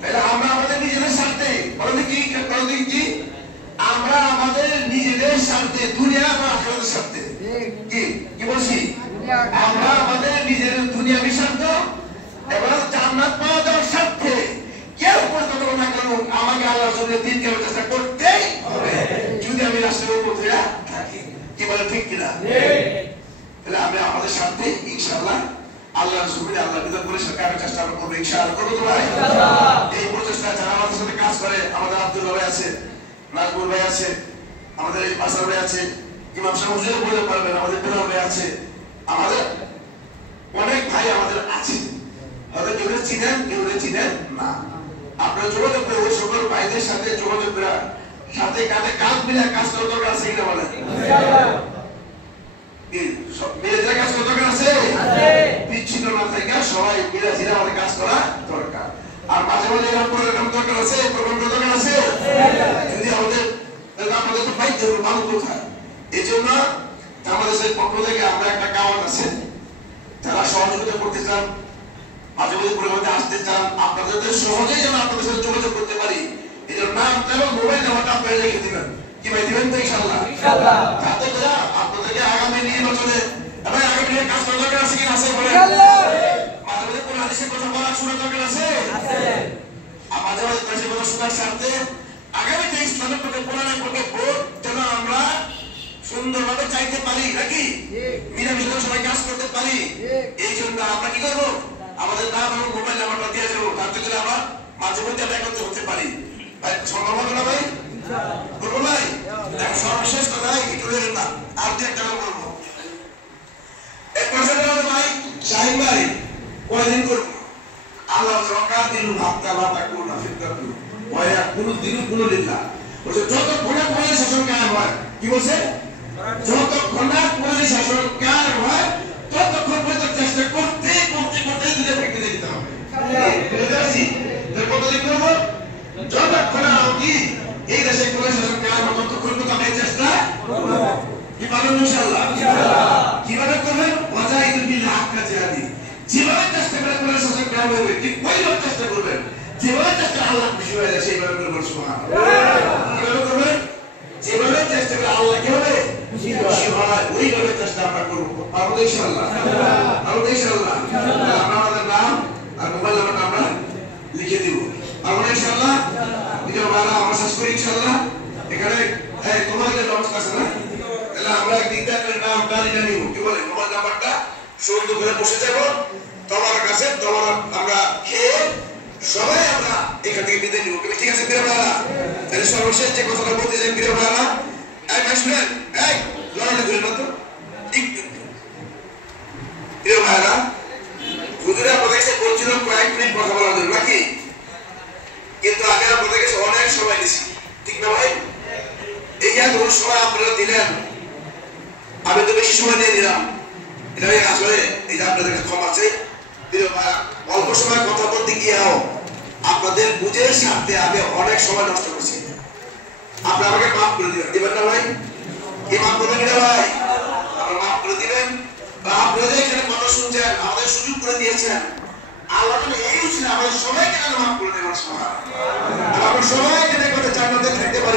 তাহলে আমরা আমাদের নিজেদের স্বার্থে কি আমরা আমাদের নিজেদের স্বার্থে, দুনিয়া বা আখিরাতের স্বার্থে কি বলছি, আমরা আমাদের নিজের দুনিয়াবি স্বার্থ এবং জান্নাত পাওয়া যাওয়ার স্বার্থে কেউ পরিকল্পনা না করুন, আমাকে আল্লাহর জন্য দিন কেউ চেষ্টা করতেই হবে। যদি আমি উপথেয়া থাকি। কি বলে ঠিক কিনা? তাহলে আমরা আমাদের সাথে ইনশাআল্লাহ আল্লাহর জমিনে আল্লাহ বিধান করে সরকারের চেষ্টা করবো ইনশাআল্লাহ। করবো তো ভাই? এই প্রচেষ্টা যারা আমাদের সাথে কাজ করে, আমাদের আব্দুল ভাই আছে, নাজমুল ভাই আছে, আমাদের এই বাসার ভাই আছে, ইমাম সাহেব হুজুর বলতে পারবেন, আমাদের বেলাল ভাই আছে, আমাদের অনেক ভাই আমাদের আছে। হয়তো কেউ চিনেন, কেউ চিনেন না। আপনারা যোগাযোগ করে ওই সকল ভাইদের সাথে যোগাযোগ করে সাথে কাঁধে কাঁধ মিলে কাজ করার দরকার আছে কিনা বলেন? মেয়েদের কাজ করার দরকার আছে? বিচ্ছিন্ন না থেকে সবাই মিলে ঝিরে আমাদের কাজ করা দরকার। আর মাঝে মাঝে এরকম প্রোগ্রাম দরকার আছে, প্রোগ্রাম দরকার আছে। যদি আমাদের আপনাদের তো ফাইট দেবো মানুষ কোথায়? এই জন্য আমাদের সেই পক্ষ থেকে আমরা একটা কাওয়াত আছে, যারা সহযোগিতা করতে চান, মাঝে মাঝে পরিবর্তে আসতে চান, আপনাদের সহজেই যেন আপনাদের সাথে যোগাযোগ করতে পারি। এই জন্য নাম এবং মোবাইল নাম্বারটা আপনারা লিখে দিবেন। কি ভাই দিবেন তো ইনশাআল্লাহ? যাতে করে আপনাদেরকে আগামী নির্বাচনে এবং আগামী দিনে কাজ করার দরকার আছে কিনা? আছে বলেন। মাঝে মাঝে কোন হাদিসের কথা বলার শোনার দরকার আছে? আর মাঝে মাঝে দেশের কথা শোনার সাথে আগামীতে ইসলামের পক্ষে কোরআনের পক্ষে ভোট যেন আমরা সুন্দরভাবে চাইতে পারি, নাকি মিলামিশে সবাই কাজ করতে পারি। এই জন্য আমরা কি করবো? আমাদের নাম এবং মোবাইল নাম্বারটা দিয়ে দেবো, তাতে করে আমরা মাঝে মধ্যে একত্রিত হতে পারি। ভাই সম্ভব হবে না ভাই? বলবো ভাই? সর্বশেষ কথা একটু লেখেন না, আর দিয়ে একটা বলবো। এক পার্সেন্ট ভাই শাহিন ভাই কয়দিন করবো? আল্লাহ সরকার দিল ভাবতা ভাবতা করুন ফিরতা করুন ওয়া কুলু দিনু কুলু লিল্লাহ। বলছে যতক্ষণ না কোরআন শাসন কায়েম হয়, কি বলছে? যতক্ষণ না কোরআন শাসন কায়েম হয় ততক্ষণ পর্যন্ত চেষ্টা করতে করতে করতে দিলে ফেটে দিতে হবে। বুঝতে পারছি? কতদিন করবো? যতক্ষণ না কি এই দেশে কোরআন শাসন কায়েম হয় ততক্ষণ পর্যন্ত আমরা চেষ্টা করব। কি পারবেন ইনশাআল্লাহ? কিভাবে করবেন? ওয়াজাহিদু বিল্লাহ হাক্কা জিহাদি। যেভাবে চেষ্টা করে কোরআন শাসন কায়েম হবে ঠিক ওইভাবে চেষ্টা করবেন। যেভাবে চেষ্টা আল্লাহ খুশি হয়ে যায় সেইভাবে করবেন। সুবহানাল্লাহ। কিভাবে করবেন? যেভাবে চেষ্টা করে আল্লাহ কি হবে? খুশি হয়, ওইভাবে চেষ্টা আমরা করব। পারবো ইনশাআল্লাহ? পারবো ইনশাআল্লাহ? আমরা আমাদের নাম আর মোবাইল নাম্বারটা আমরা লিখে দিব। পারবো ইনশাআল্লাহ? এটা আমরা শেষ করি ইনশাআল্লাহ। এখানে তোমাদের ব্যবস্থা আছে না? তাহলে আমরা একদিন করে নাম গাড়িটা নিব, কি বলে মোবাইল নাম্বারটা সুন্দর করে বসে যাব তোমার কাছে, তোমার আমরা খেয়ে সবাই আমরা এখান থেকে বিদায় নিব। ঠিক আছে প্রিয় ভাইরা? তাহলে সর্বশেষ যে কথাটা বলতে চাই প্রিয় ভাইরা, এই ভাই শুনেন, এই লড়াই করেন না তো একটু। প্রিয় ভাইরা, হুজুরে আপনাদের কাছে বলছিল কয়েক মিনিট কথা বলার জন্য, নাকি? কিন্তু আগে আপনাদের কাছে অনেক সময় দিছি, ঠিক না ভাই? এই যে এত সময় আপনারা দিলেন, আমি তো বেশি সময় দিয়ে দিলাম। এটা আসলে এই যে আপনাদের কাছে ক্ষমা চাই। প্রিয় ভাইরা, অল্প সময় কথা বলতে গিয়েও আপনাদের বুঝের সাথে আমি অনেক সময় নষ্ট করছি। আপনি আমাকে মাফ করে দিবেন, দিবেন না ভাই? কি মাফ করবেন কিনা ভাই? আপনারা মাফ করে দিবেন। বা আপনারা এখানে কথা শুনছেন, আমাদের সুযোগ করে দিয়েছেন, আল্লাহ এই উচিত আমাদের সবাইকে মাফ করে দেবেন। আমরা সবাই এখানে কথা জান্নাতে থাকতে পারি।